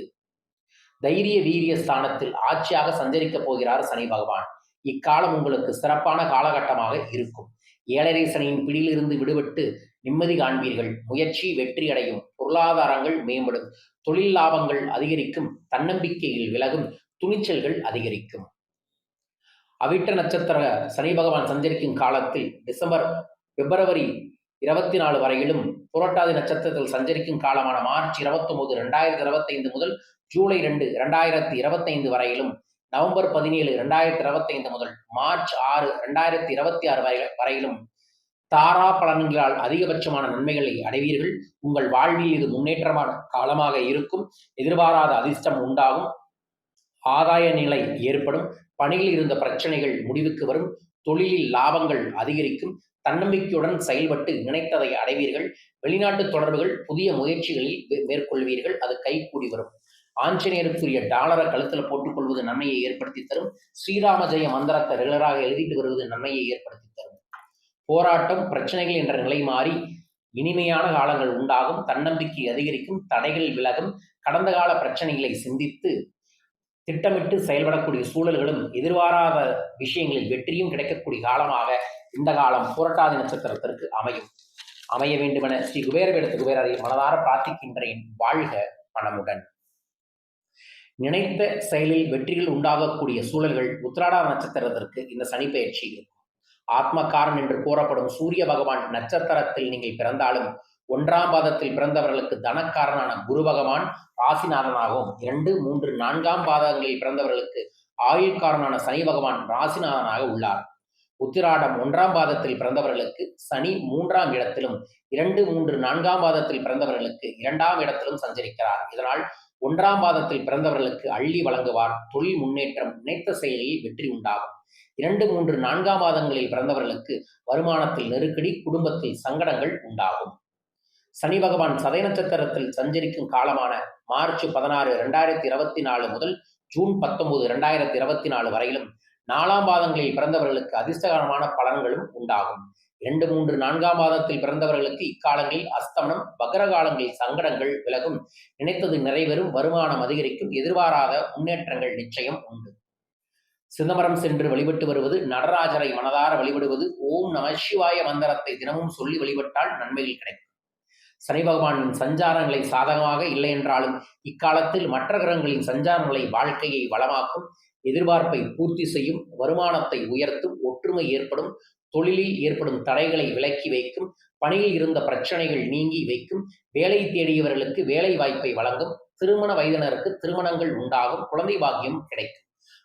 தைரிய வீரிய ஸ்தானத்தில் ஆட்சியாக சஞ்சரிக்கப் போகிறார் சனி பகவான். இக்காலம் உங்களுக்கு சிறப்பான காலகட்டமாக இருக்கும். ஏழரை சனியின் பிடியிலிருந்து விடுபட்டு நிம்மதி காண்பீர்கள். முயற்சி வெற்றி அடையும். பொருளாதாரங்கள் மேம்படும். தொழில் லாபங்கள் அதிகரிக்கும். தன்னம்பிக்கையில் விலகும். துணிச்சல்கள் அதிகரிக்கும். அவிட்ட நட்சத்திர சனி பகவான் சஞ்சரிக்கும் காலத்தில் பிப்ரவரி 24 வரையிலும், புரட்டாதி நட்சத்திரத்தில் சஞ்சரிக்கும் காலமான மார்ச் 29 2025 முதல் ஜூலை 2 2025 வரையிலும், நவம்பர் 17 2025 முதல் மார்ச் 6 2026 வரையிலும் தாரா பலன்களால் அதிகபட்சமான நன்மைகளை அடைவீர்கள். உங்கள் வாழ்வில் இது முன்னேற்றமான காலமாக இருக்கும். எதிர்பாராத அதிர்ஷ்டம் உண்டாகும். ஆதாய நிலை ஏற்படும். பணியில் இருந்த பிரச்சனைகள் முடிவுக்கு வரும். தொழிலில் லாபங்கள் அதிகரிக்கும். தன்னம்பிக்கையுடன் செயல்பட்டு நினைத்ததை அடைவீர்கள். வெளிநாட்டு தொடர்புகள், புதிய முயற்சிகளில் மேற்கொள்வீர்கள். அது கைகூடி வரும். ஆஞ்சநேயருக்குரிய டாலரை கழுத்தில் போட்டுக்கொள்வது நன்மையை ஏற்படுத்தி தரும். ஸ்ரீராம ஜெய மந்திரத்தை ரெகுலராக எழுதிட்டு வருவது நன்மையை ஏற்படுத்தி தரும். போராட்டம், பிரச்சனைகள் என்ற நிலை மாறி இனிமையான காலங்கள் உண்டாகும். தன்னம்பிக்கை அதிகரிக்கும். தடைகள் விலகும். கடந்த கால பிரச்சனைகளை சிந்தித்து திட்டமிட்டு செயல்படக்கூடிய சூழல்களும், எதிர்பாராத விஷயங்களில் வெற்றியும் கிடைக்கக்கூடிய காலமாக இந்த காலம் புரட்டாதி நட்சத்திரத்திற்கு அமைய வேண்டுமென ஸ்ரீ குபேரவேட குபேரரை மனதார பிரார்த்திக்கின்றேன். வாழ்க பணமுடன். நினைத்த செயலில் வெற்றிகள் உண்டாகக்கூடிய சூழல்கள் உத்திராட நட்சத்திரத்திற்கு இந்த சனி பயிற்சி இருக்கும். ஆத்மகாரன் என்று கூறப்படும் சூரிய பகவான் நட்சத்திரத்தில் நீங்கள் பிறந்தாலும், 1ஆம் பாதத்தில் பிறந்தவர்களுக்கு தனக்காரனான குரு பகவான் ராசிநாதனாகவும், 2, 3, 4ஆம் பாதங்களில் பிறந்தவர்களுக்கு ஆயுள்காரனான சனி பகவான் ராசிநாதனாக உள்ளார். உத்திராடம் 1ஆம் பாதத்தில் பிறந்தவர்களுக்கு சனி 3ஆம் இடத்திலும், 2, 3, 4ஆம் பாதத்தில் பிறந்தவர்களுக்கு 2ஆம் இடத்திலும் சஞ்சரிக்கிறார். இதனால் 1ஆம் பாதத்தில் பிறந்தவர்களுக்கு அள்ளி வழங்குவார். தொழில் முன்னேற்றம், நினைத்த செயலில் வெற்றி உண்டாகும். 2, 3, 4ஆம் பாதங்களில் பிறந்தவர்களுக்கு வருமானத்தில் நெருக்கடி, குடும்பத்தில் சங்கடங்கள் உண்டாகும். சனி பகவான் சதய நட்சத்திரத்தில் சஞ்சரிக்கும் காலமான மார்ச் 16 2024 முதல் ஜூன் 19 2024 வரையிலும் 4ஆம் பாதங்களில் பிறந்தவர்களுக்கு அதிர்ஷ்டகரமான பலன்களும் உண்டாகும். 2, 3, 4ஆம் பாதத்தில் பிறந்தவர்களுக்கு இக்காலங்களில் அஸ்தமனம், வக்ர காலங்களில் சங்கடங்கள் விலகும். நினைத்தது நிறைவேறும். வருமானம் அதிகரிக்கும். எதிர்பாராத முன்னேற்றங்கள் நிச்சயம் உண்டு. சிதம்பரம் சென்று வழிபட்டு வருவது, நடராஜரை மனதார வழிபடுவது, ஓம் நம சிவாய மந்திரத்தை தினமும் சொல்லி வழிபட்டால் நன்மைகள் கிடைக்கும். சனி பகவானின் சஞ்சாரங்களை சாதகமாக இல்லை என்றாலும், இக்காலத்தில் மற்ற கிரகங்களின் சஞ்சாரங்களை வாழ்க்கையை வளமாக்கும். எதிர்பார்ப்பை பூர்த்தி செய்யும். வருமானத்தை உயர்த்தும். ஒற்றுமை ஏற்படும். தொழிலில் ஏற்படும் தடைகளை விலக்கி வைக்கும். பணியில் இருந்த பிரச்சனைகள் நீங்கி வைக்கும். வேலை தேடியவர்களுக்கு வேலை வாய்ப்பை வழங்கும். திருமண வயதினருக்கு திருமணங்கள் உண்டாகும். குழந்தை பாக்கியம் கிடைக்கும்.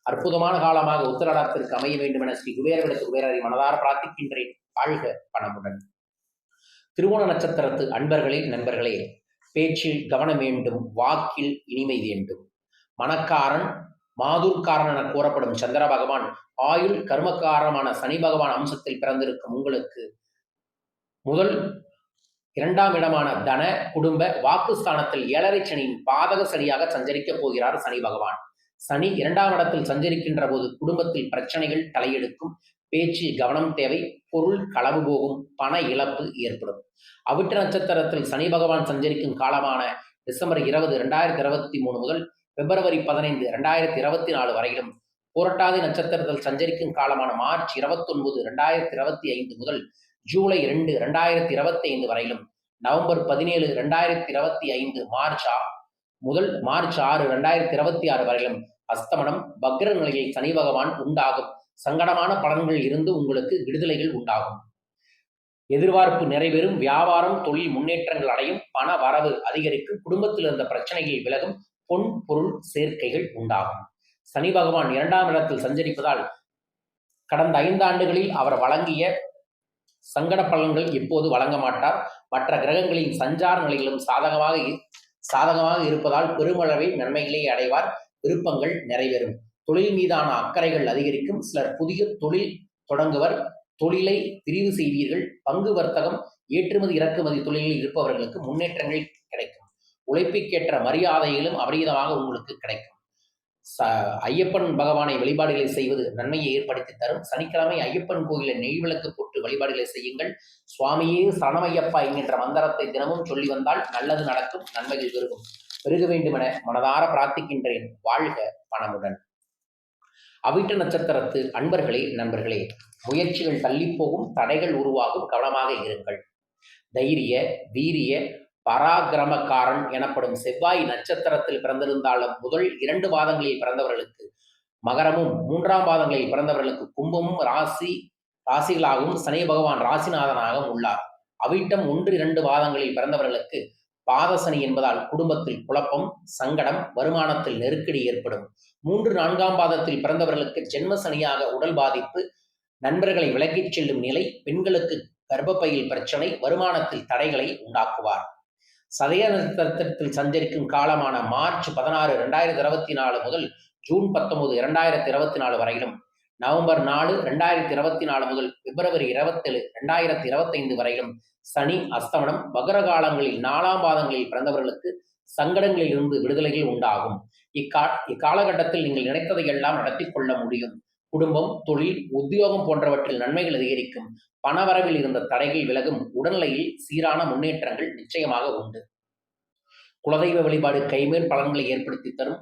அற்புதமான காலமாக உத்திராடத்திற்கு அமைய வேண்டும் என ஸ்ரீ குபேரவேட குபேரரை மனதார பிரார்த்திக்கின்றேன். வாழ்க பணமுடன். திருவோண நட்சத்திரத்து அன்பர்களே நண்பர்களே, பேச்சில் கவனம் வேண்டும், வாக்கில் இனிமை வேண்டும். மணக்காரன் மாதூர்காரன் என கூறப்படும் சந்திர பகவான் ஆயுள் கர்மக்காரமான சனி பகவான் அம்சத்தில் பிறந்திருக்கும் உங்களுக்கு முதல் 2ஆம் இடமான தன குடும்ப வாக்குஸ்தானத்தில் 7.5 சனியின் பாதக சனியாக சஞ்சரிக்கப் போகிறார் சனி பகவான். சனி 2ஆம் இடத்தில் சஞ்சரிக்கின்ற போது குடும்பத்தில் பிரச்சனைகள் தலையெடுக்கும், பேச்சில் கவனம் தேவை, பொருள் களவு போகும், பண இழப்பு ஏற்படும். அவிட்ட நட்சத்திரத்தில் சனி பகவான் சஞ்சரிக்கும் காலமான டிசம்பர் 20, 2023 முதல் பிப்ரவரி 15, 2024 வரையிலும், புரட்டாதி நட்சத்திரத்தில் சஞ்சரிக்கும் காலமான மார்ச் 29, 2025 முதல் ஜூலை 2, 2025 வரையிலும், நவம்பர் 17, 2025 முதல் மார்ச் 6, 2026 வரையிலும் அஸ்தமனம் வக்ர நிலையில் சனி பகவான் உண்டாகும். சங்கடமான பலன்கள் இருந்து உங்களுக்கு விடுதலைகள் உண்டாகும். எதிர்பார்ப்பு நிறைவேறும், வியாபாரம் தொழில் முன்னேற்றங்கள் அடையும், பண வரவு அதிகரிக்கும், குடும்பத்தில் இருந்த பிரச்சனைகள் விலகும், பொன் பொருள் சேர்க்கைகள் உண்டாகும். சனி பகவான் 2ஆம் இடத்தில் சஞ்சரிப்பதால் கடந்த 5 ஆண்டுகளில் அவர் வழங்கிய சங்கட பலன்கள் இப்போது வழங்க மாட்டார். மற்ற கிரகங்களின் சஞ்சார நிலைகளும் சாதகமாக இருப்பதால் பெருமளவில் நன்மைகளை அடைவார். விருப்பங்கள் நிறைவேறும். தொழில் மீதான அக்கறைகள் அதிகரிக்கும். சிலர் புதிய தொழில் தொடங்குவர். தொழிலை விரிவு செய்வீர்கள். பங்கு வர்த்தகம், ஏற்றுமதி இறக்குமதி தொழிலில் இருப்பவர்களுக்கு முன்னேற்றங்கள் கிடைக்கும். உழைப்புக்கேற்ற மரியாதைகளும் அபரிதமாக உங்களுக்கு கிடைக்கும். ஐயப்பன் பகவானை வழிபாடுகளை செய்வது நன்மையை ஏற்படுத்தி தரும். சனிக்கிழமை ஐயப்பன் கோயிலில் நெய் விளக்கு போட்டு வழிபாடுகளை செய்யுங்கள். சுவாமியே சரணமையப்பா என்கின்ற மந்திரத்தை தினமும் சொல்லி வந்தால் நல்லது நடக்கும், நன்மைகள் பெருகும். பெருக வேண்டுமென மனதார பிரார்த்திக்கின்றேன். வாழ்க பணமுடன். அவிட்ட நட்சத்திரத்து அன்பர்களே நண்பர்களே, முயற்சிகள் தள்ளிப்போகும், தடைகள் உருவாகும், கவனமாக இருங்கள். தைரிய வீரிய பராக்கிரமக்காரன் எனப்படும் செவ்வாய் நட்சத்திரத்தில் பிறந்திருந்தாலும் முதல் 2 பாதங்களில் பிறந்தவர்களுக்கு மகரமும், 3ஆம் பாதங்களில் பிறந்தவர்களுக்கு கும்பமும் ராசிகளாகவும் சனி பகவான் ராசிநாதனாகவும் உள்ளார். அவிட்டம் 1, 2 பாதங்களில் பிறந்தவர்களுக்கு பாதசனி என்பதால் குடும்பத்தில் குழப்பம், சங்கடம், வருமானத்தில் நெருக்கடி ஏற்படும். 3, 4ஆம் பாதத்தில் பிறந்தவர்களுக்கு ஜென்ம சனியாக உடல் பாதிப்பு, நண்பர்களை விலக்கிச் செல்லும் நிலை, பெண்களுக்கு கர்ப்பப்பையில் பிரச்சனை, வருமானத்தில் தடைகளை உண்டாக்குவார். சதய நட்சத்திரத்தில் சஞ்சரிக்கும் காலமான மார்ச் 16, 2024 முதல் ஜூன் 19, 2024 வரையிலும், நவம்பர் 4, 2024 முதல் பிப்ரவரி 27, 2025 வரையிலும் சனி அஸ்தமனம். வக்ர காலங்களில் 4ஆம் பாதங்களில் பிறந்தவர்களுக்கு சங்கடங்களில் இருந்து விடுதலைகள் உண்டாகும். இக்காலகட்டத்தில் நீங்கள் நினைத்ததை எல்லாம் நடத்தி கொள்ள முடியும். குடும்பம், தொழில், உத்தியோகம் போன்றவற்றில் நன்மைகள் அதிகரிக்கும். பணவரவில் இருந்த தடைகள் விலகும். உடல்நிலையில் சீரான முன்னேற்றங்கள் நிச்சயமாக உண்டு. குலதெய்வ வழிபாடு கைமேல் பலன்களை ஏற்படுத்தி தரும்.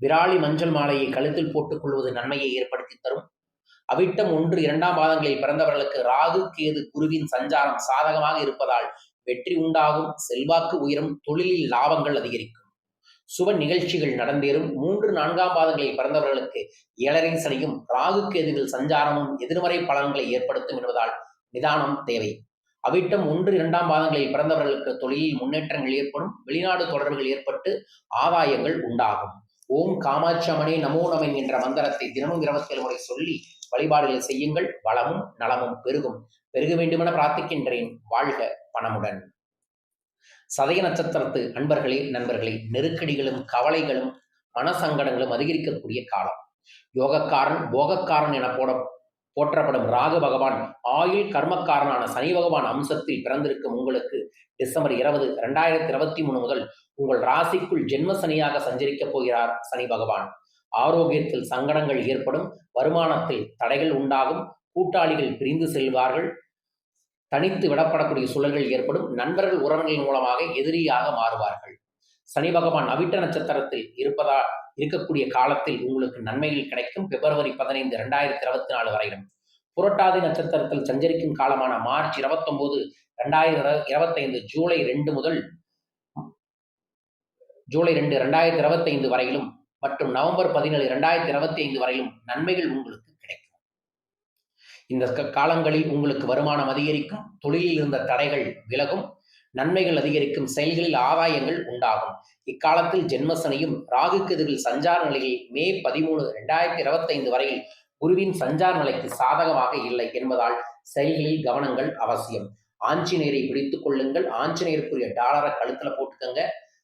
விராலி மஞ்சள் மாலையை கழுத்தில் போட்டுக் கொள்வது நன்மையை ஏற்படுத்தி தரும். அவிட்டம் 1, 2ஆம் பாதங்களில் பிறந்தவர்களுக்கு ராகு கேது குருவின் சஞ்சாரம் சாதகமாக இருப்பதால் வெற்றி உண்டாகும், செல்வாக்கு உயரும், தொழிலில் லாபங்கள் அதிகரிக்கும், சுப நிகழ்ச்சிகள் நடந்தேறும். 3, 4ஆம் பாதங்களில் பிறந்தவர்களுக்கு 7.5 சனியும் ராகு கேதுவில் சஞ்சாரமும் எதிர்மறை பலன்களை ஏற்படுத்தும் என்பதால் நிதானம் தேவை. அவிட்டம் 1, 2ஆம் பாதங்களில் பிறந்தவர்களுக்கு தொழிலில் முன்னேற்றங்கள் ஏற்படும். வெளிநாடு தொடர்புகள் ஏற்பட்டு ஆதாயங்கள் உண்டாகும். ஓம் காமாட்சி அம்மனே நமோ நம என்ற மந்திரத்தை தினமும் 27 முறை சொல்லி வழிபாடுகளை செய்யுங்கள். வளமும் நலமும் பெருகும். பெருக வேண்டுமென பிரார்த்திக்கின்றேன். வாழ்க பணமுடன். சதய நட்சத்திரத்து அன்பர்களே நண்பர்களே, நெருக்கடிகளும் கவலைகளும் மனசங்கடங்களும் அதிகரிக்கக்கூடிய காலம். யோகக்காரன் போகக்காரன் என போற்றப்படும் ராகு பகவான் ஆயுள் கர்மக்காரனான சனி பகவான் அம்சத்தில் பிறந்திருக்கும் உங்களுக்கு டிசம்பர் 20, 2023 முதல் உங்கள் ராசிக்குள் ஜென்ம சனியாக சஞ்சரிக்கப் போகிறார் சனி பகவான். ஆரோக்கியத்தில் சங்கடங்கள் ஏற்படும். வருமானத்தில் தடைகள் உண்டாகும். கூட்டாளிகள் பிரிந்து செல்வார்கள். தனித்து விடப்படக்கூடிய சூழல்கள் ஏற்படும். நண்பர்கள் உறவுகளின் மூலமாக எதிரியாக மாறுவார்கள். சனி பகவான் அவிட்ட நட்சத்திரத்தில் இருக்கக்கூடிய காலத்தில் உங்களுக்கு நன்மைகள் கிடைக்கும். பிப்ரவரி 15, 2024 வரையிலும். புரட்டாதி நட்சத்திரத்தில் சஞ்சரிக்கும் காலமான மார்ச் 29, 2025 ஜூலை 2 முதல் ஜூலை 2, 2025 வரையிலும் மற்றும் நவம்பர் 17, 2025 வரையிலும் நன்மைகள் உங்களுக்கு கிடைக்கும். இந்த காலங்களில் உங்களுக்கு வருமானம் அதிகரிக்கும். தொழிலில் இருந்த தடைகள் விலகும். நன்மைகள் அதிகரிக்கும். செயல்களில் ஆதாயங்கள் உண்டாகும். இக்காலத்தில் ஜென்மசனியும் ராகு கேதுவில் சஞ்சார நிலையில் மே 13, 2025 வரையில் குருவின் சஞ்சார நிலைக்கு சாதகமாக இல்லை என்பதால் செயல்களில் கவனங்கள் அவசியம். ஆஞ்சநேயரை பிடித்துக் கொள்ளுங்கள். ஆஞ்சநேயருக்குரிய டாலரை கழுத்துல போட்டுக்கங்க.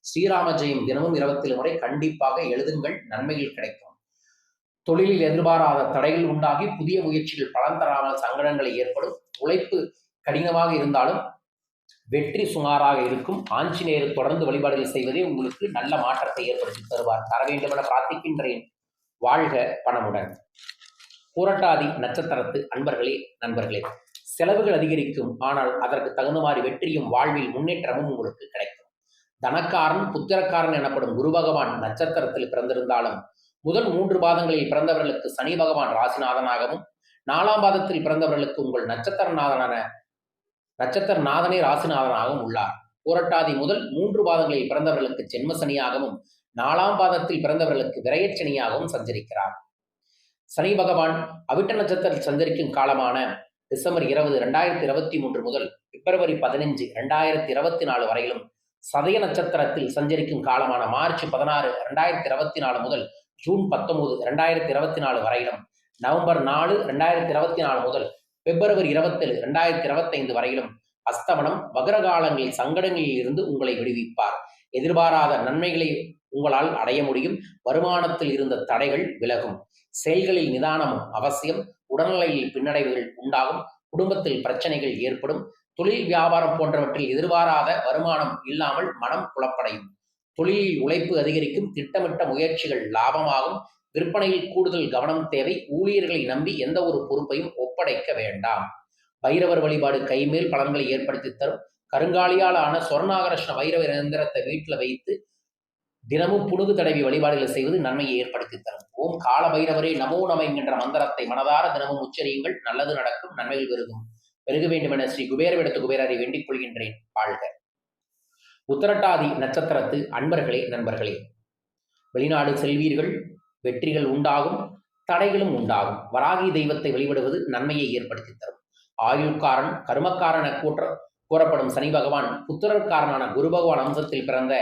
ஸ்ரீராம ஜெயம் தினமும் 27 முறை கண்டிப்பாக எழுதுங்கள். நன்மைகள் கிடைக்கும். தொழிலில் எதிர்பாராத தடைகள் உண்டாகி புதிய முயற்சிகள் பலன் தராமல் சங்கடங்களை ஏற்படும். உழைப்பு கடினமாக இருந்தாலும் வெற்றி சுமாராக இருக்கும். ஆஞ்சநேயர் தொடர்ந்து வழிபாடுகள் செய்வதே உங்களுக்கு நல்ல மாற்றத்தை ஏற்படுத்தி தருவார். தர வேண்டும் என பிரார்த்திக்கின்றேன். வாழ்க பணமுடன். பூரட்டாதி நட்சத்திரத்து அன்பர்களே, நண்பர்களே, செலவுகள் அதிகரிக்கும். ஆனால் அதற்கு தகுந்த மாதிரி வெற்றியும் வாழ்வில் முன்னேற்றமும் உங்களுக்கு கிடைக்கும். தனக்காரன் புத்திரக்காரன் எனப்படும் குரு பகவான் நட்சத்திரத்தில் பிறந்திருந்தாலும் முதல் 3 பாதங்களில் பிறந்தவர்களுக்கு சனி பகவான் ராசிநாதனாகவும் 4ஆம் பாதத்தில் பிறந்தவர்களுக்கு உங்கள் நட்சத்திர நாதனே ராசிநாதனாகவும் உள்ளார். பூரட்டாதி முதல் 3 பாதங்களில் பிறந்தவர்களுக்கு ஜென்ம சனியாகவும் 4ஆம் பாதத்தில் பிறந்தவர்களுக்கு விரயச்சனியாகவும் சஞ்சரிக்கிறார். சனி பகவான் அவிட்ட நட்சத்திரத்தில் சஞ்சரிக்கும் காலமான டிசம்பர் 20, 2023 முதல் பிப்ரவரி 15, 2024 வரையிலும் சதய நட்சத்திரத்தில் சஞ்சரிக்கும் காலமான மார்ச் 16, 2024 முதல் ஜூன் 19, 2024 வரையிலும் நவம்பர் 4, 2024 முதல் பிப்ரவரி 27, 2025 வரையிலும் அஸ்தமனம் வக்ரகாலங்களில் சங்கடங்களில் இருந்து உங்களை விடுவிப்பார். எதிர்பாராத நன்மைகளை உங்களால் அடைய முடியும். வருமானத்தில் இருந்த தடைகள் விலகும். செயல்களில் நிதானமும் அவசியம். உடல்நிலையில் பின்னடைவுகள் உண்டாகும். குடும்பத்தில் பிரச்சனைகள் ஏற்படும். தொழில் வியாபாரம் போன்றவற்றில் எதிர்பாராத வருமானம் இல்லாமல் மனம் குழப்படையும். தொழிலில் உழைப்பு அதிகரிக்கும். திட்டமிட்ட முயற்சிகள் லாபமாகும். விற்பனையில் கூடுதல் கவனம் தேவை. ஊழியர்களை நம்பி எந்த ஒரு பொறுப்பையும் ஒப்படைக்க வேண்டாம். பைரவர் வழிபாடு கைமேல் பலன்களை ஏற்படுத்தி தரும். கருங்காலியால் ஆன சொர்ணாகர்ஷ்ண பைரவர் இயந்திரத்தை வீட்டில் வைத்து தினமும் புனுகு தடவி வழிபாடுகளை செய்வது நன்மையை ஏற்படுத்தி தரும். ஓம் கால பைரவரே நமோ நம என்கின்ற மந்திரத்தை மனதார தினமும் உச்சரியுங்கள். நல்லது நடக்கும். நன்மைகள் பெருக வேண்டும் என ஸ்ரீ குபேரவிடத்து குபேரரை வேண்டிக் கொள்கின்றேன். வாழ்க. உத்திரட்டாதி நட்சத்திரத்து அன்பர்களே, நண்பர்களே, வெளிநாடு செல்வீர்கள். வெற்றிகள் உண்டாகும். தடைகளும் உண்டாகும். வராகி தெய்வத்தை வழிபடுவது நன்மையை ஏற்படுத்தி தரும். ஆயுள்காரன் கர்மக்காரன் கூறப்படும் சனி பகவான் புத்திரக்காரனான குரு பகவான் அம்சத்தில் பிறந்த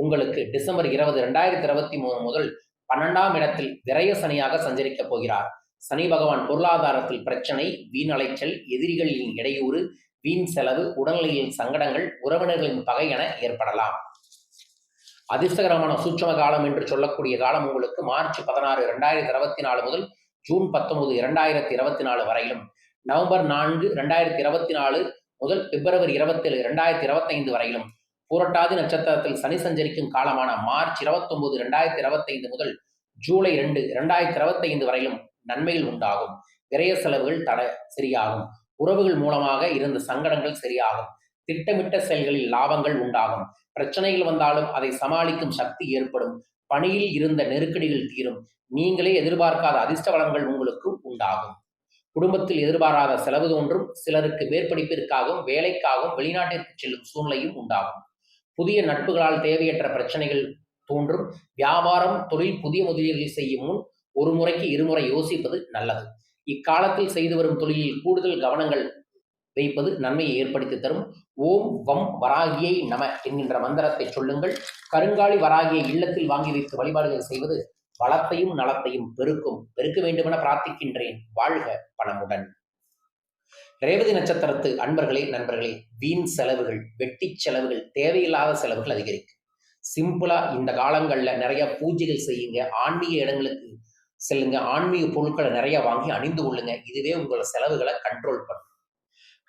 உங்களுக்கு டிசம்பர் 20, 2023 முதல் 12ஆம் இடத்தில் விரய சனியாக சஞ்சரிக்கப் போகிறார். சனி பகவான் பொருளாதாரத்தில் பிரச்சனை, வீண் அலைச்சல், எதிரிகளின் இடையூறு, வீண் செலவு, உடல்நிலையில் சங்கடங்கள், உறவினர்களின் பகை என ஏற்படலாம். அதிர்ஷ்டகரமான சூட்சம காலம் என்று சொல்லக்கூடிய காலம் உங்களுக்கு மார்ச் 16, 2024 முதல் ஜூன் 19, 2024 வரையிலும், நவம்பர் 4, 2024 முதல் பிப்ரவரி 27, 2025 வரையிலும், பூரட்டாதி நட்சத்திரத்தில் சனி சஞ்சரிக்கும் காலமான மார்ச் 29, 2025 முதல் ஜூலை 2, 2025 வரையிலும் நன்மைகள் உண்டாகும். விரய செலவுகள் சரியாகும். உறவுகள் மூலமாக இருந்த சங்கடங்கள் சரியாகும். திட்டமிட்ட செயல்களில் லாபங்கள் உண்டாகும். பிரச்சனைகள் வந்தாலும் அதை சமாளிக்கும் சக்தி ஏற்படும். பணியில் இருந்த நெருக்கடிகள் தீரும். நீங்களே எதிர்பார்க்காத அதிர்ஷ்ட வளங்கள் உங்களுக்கு உண்டாகும். குடும்பத்தில் எதிர்பாராத செலவு தோன்றும். சிலருக்கு மேற்படிப்பிற்காகவும் வேலைக்காகவும் வெளிநாட்டிற்கு செல்லும் சூழ்நிலையும் உண்டாகும். புதிய நட்புகளால் தேவையற்ற பிரச்சனைகள் தோன்றும். வியாபாரம், தொழில், புதிய முதலீடுகள் செய்யும் முன் ஒரு முறைக்கு இருமுறை யோசிப்பது நல்லது. இக்காலத்தில் செய்து வரும் தொழிலில் கூடுதல் கவனங்கள் வைப்பது நன்மையை ஏற்படுத்தி தரும். ஓம் வம் வராகியை நம என்கின்ற மந்திரத்தை சொல்லுங்கள். கருங்காலி வராகியை இல்லத்தில் வாங்கி வைத்து வழிபாடுகள் செய்வது வளத்தையும் நலத்தையும் பெருக்க வேண்டுமென பிரார்த்திக்கின்றேன். வாழ்க பணமுடன். ரேவதி நட்சத்திரத்து அன்பர்களே, நண்பர்களே, வீண் செலவுகள், வெட்டி செலவுகள், தேவையில்லாத செலவுகள் அதிகரிக்கும். சிம்பிளா இந்த காலங்களில் நிறைய பூஜைகள் செய்யுங்க. ஆன்மீக இடங்களுக்கு செல்லுங்க. ஆன்மீக பொருட்களை நிறைய வாங்கி அணிந்து கொள்ளுங்க. இதுவே உங்களோட செலவுகளை கண்ட்ரோல் பண்ணும்.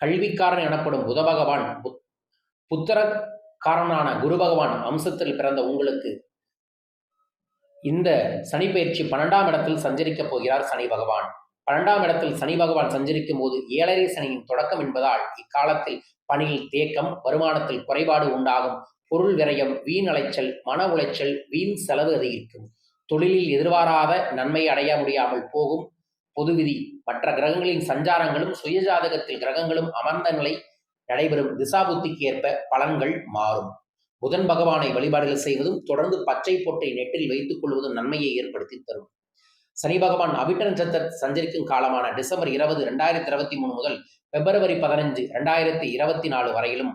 கல்விக்காரன் எனப்படும் புத பகவான் புத்திரக்காரனான குரு பகவான் அம்சத்தில் பிறந்த உங்களுக்கு இந்த சனி பயிற்சி 12ஆம் இடத்தில் சஞ்சரிக்கப் போகிறார். சனி பகவான் 12ஆம் இடத்தில் சனி பகவான் சஞ்சரிக்கும் போது 7.5 சனியின் தொடக்கம் என்பதால் இக்காலத்தில் பணியில் தேக்கம், வருமானத்தில் குறைபாடு உண்டாகும். பொருள் விரயம், வீண் அலைச்சல், மன உளைச்சல், வீண் செலவு அதிகரிக்கும். தொழிலில் எதிர்பாராத நன்மை அடைய முடியாமல் போகும். பொது விதி மற்ற கிரகங்களின் சஞ்சாரங்களும் சுயஜாதகத்தில் கிரகங்களும் அமர்ந்த நிலை நடைபெறும். திசாபுத்திக்கு ஏற்ப பலன்கள் மாறும். புதன் பகவானை வழிபாடுகள் செய்வதும் தொடர்ந்து பச்சை பொட்டை நெற்றில் வைத்துக் கொள்வதும் நன்மையை ஏற்படுத்தி தரும். சனி பகவான் அவிட்ட நட்சத்திரத்தில் சஞ்சரிக்கும் காலமான டிசம்பர் 20, 2023 முதல் பிப்ரவரி 15, 2024 வரையிலும்,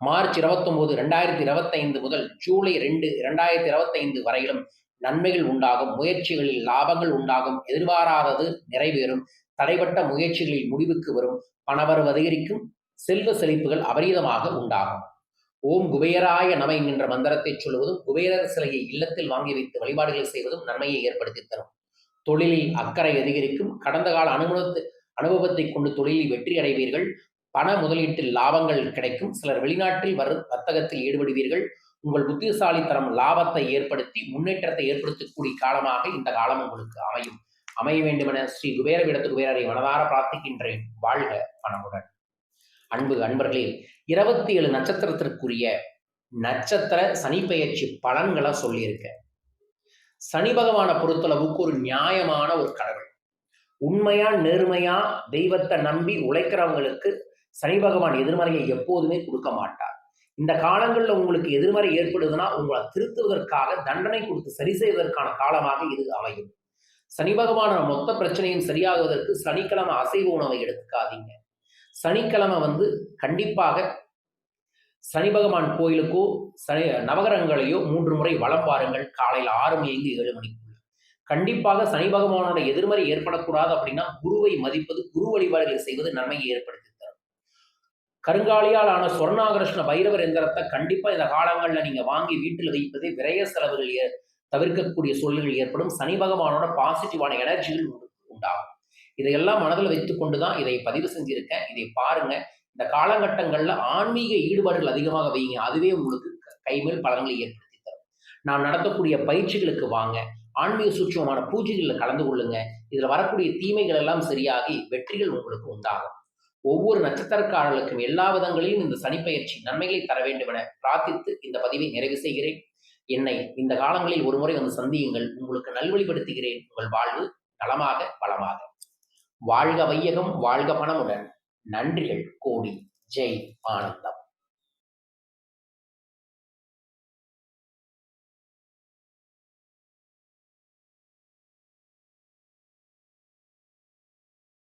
மார்ச் 29, 2025 முதல் ஜூலை 2, 2025 வரையிலும் நன்மைகள் உண்டாகும். முயற்சிகளில் லாபங்கள் உண்டாகும். எதிர்பாராதது நிறைவேறும். தடைபட்ட முயற்சிகளில் முடிவுக்கு வரும். பணவரவு அதிகரிக்கும். செல்வ செழிப்புகள் அபரீதமாக உண்டாகும். ஓம் குபேராய நம என்கின்ற மந்திரத்தை சொல்லுவதும் குபேரர் சிலையை இல்லத்தில் வாங்கி வைத்து வழிபாடுகளை செய்வதும் நன்மையை ஏற்படுத்தி தரும். தொழிலில் அக்கறை அதிகரிக்கும். கடந்த கால அனுபவத்தை கொண்டு தொழிலில் வெற்றி அடைவீர்கள். பண முதலீட்டில் லாபங்கள் கிடைக்கும். சிலர் வெளிநாட்டில் வர்த்தகத்தில் ஈடுபடுவீர்கள். உங்கள் புத்திசாலித்தனம் லாபத்தை ஏற்படுத்தி முன்னேற்றத்தை ஏற்படுத்தக்கூடிய காலமாக இந்த காலம் உங்களுக்கு அமைய வேண்டுமென ஸ்ரீ குபேர விடத்து குபேரரை மனதார பிரார்த்திக்கின்றேன். வாழ்க பணமுடன். அன்பர்களே, 27 நட்சத்திரத்திற்குரிய நட்சத்திர சனி பெயர்ச்சி பலன்களை சொல்லியிருக்கேன். சனி பகவானை பொறுத்தளவுக்கு ஒரு நியாயமான ஒரு கடவுள். உண்மையா நேர்மையா தெய்வத்தை நம்பி உழைக்கிறவங்களுக்கு சனி பகவான் எதிர்மறையை எப்போதுமே கொடுக்க மாட்டார். இந்த காலங்களில் உங்களுக்கு எதிர்மறை ஏற்படுதுன்னா உங்களை திருத்துவதற்காக தண்டனை கொடுத்து சரி செய்வதற்கான காலமாக இது அமையும். சனி பகவான மொத்த பிரச்சனையும் சரியாகுவதற்கு சனிக்கிழமை அசைவ உணவை எடுத்துக்காதீங்க. சனிக்கிழமை கண்டிப்பாக சனி பகவான் கோயிலுக்கோ நவகிரகங்களையோ 3 முறை வலம் பாருங்கள். காலையில் 6 மணிக்கு 7 மணிக்குள்ள. கண்டிப்பாக சனி பகவானோட எதிர்மறை ஏற்படக்கூடாது அப்படின்னா குருவை மதிப்பது, குரு வழிபாடுகளை செய்வது நன்மையை ஏற்படுத்தி தரும். கருங்காலியால் ஆன சொர்ணாகிருஷ்ண பைரவர் எந்திரத்தை கண்டிப்பா இந்த காலங்களில் நீங்க வாங்கி வீட்டில் வைப்பதே விரய செலவுகள் தவிர்க்கக்கூடிய சூழல்கள் ஏற்படும். சனி பகவானோட பாசிட்டிவான எனர்ஜிகள் உண்டாகும். இதையெல்லாம் மனதில் வைத்துக் கொண்டுதான் இதை பதிவு செஞ்சிருக்கேன். இதை பாருங்க. இந்த காலகட்டங்கள்ல ஆன்மீக ஈடுபாடுகள் அதிகமாக வைங்க. அதுவே உங்களுக்கு கைமேல் பலன்களை ஏற்படுத்தி தரும். நான் நடத்தக்கூடிய பயிற்சிகளுக்கு வாங்க. ஆன்மீக சூட்சமான பூஜைகளில் கலந்து கொள்ளுங்க. இதுல வரக்கூடிய தீமைகள் எல்லாம் சரியாகி வெற்றிகள் உங்களுக்கு உண்டாகும். ஒவ்வொரு நட்சத்திரக்காரர்களுக்கும் எல்லா விதங்களிலும் இந்த சனிப்பெயர்ச்சி நன்மைகளை தர வேண்டும் என பிரார்த்தித்து இந்த பதிவை நிறைவு செய்கிறேன். என்னை இந்த காலங்களில் ஒருமுறை சந்தியுங்கள். உங்களுக்கு நல்வழிப்படுத்துகிறேன். உங்கள் வாழ்வு நலமாக வளமாக. வாழ்க வையகம், வாழ்க பணமுடன். நன்றிகள் கோடி. ஜெய் ஆனந்தம்.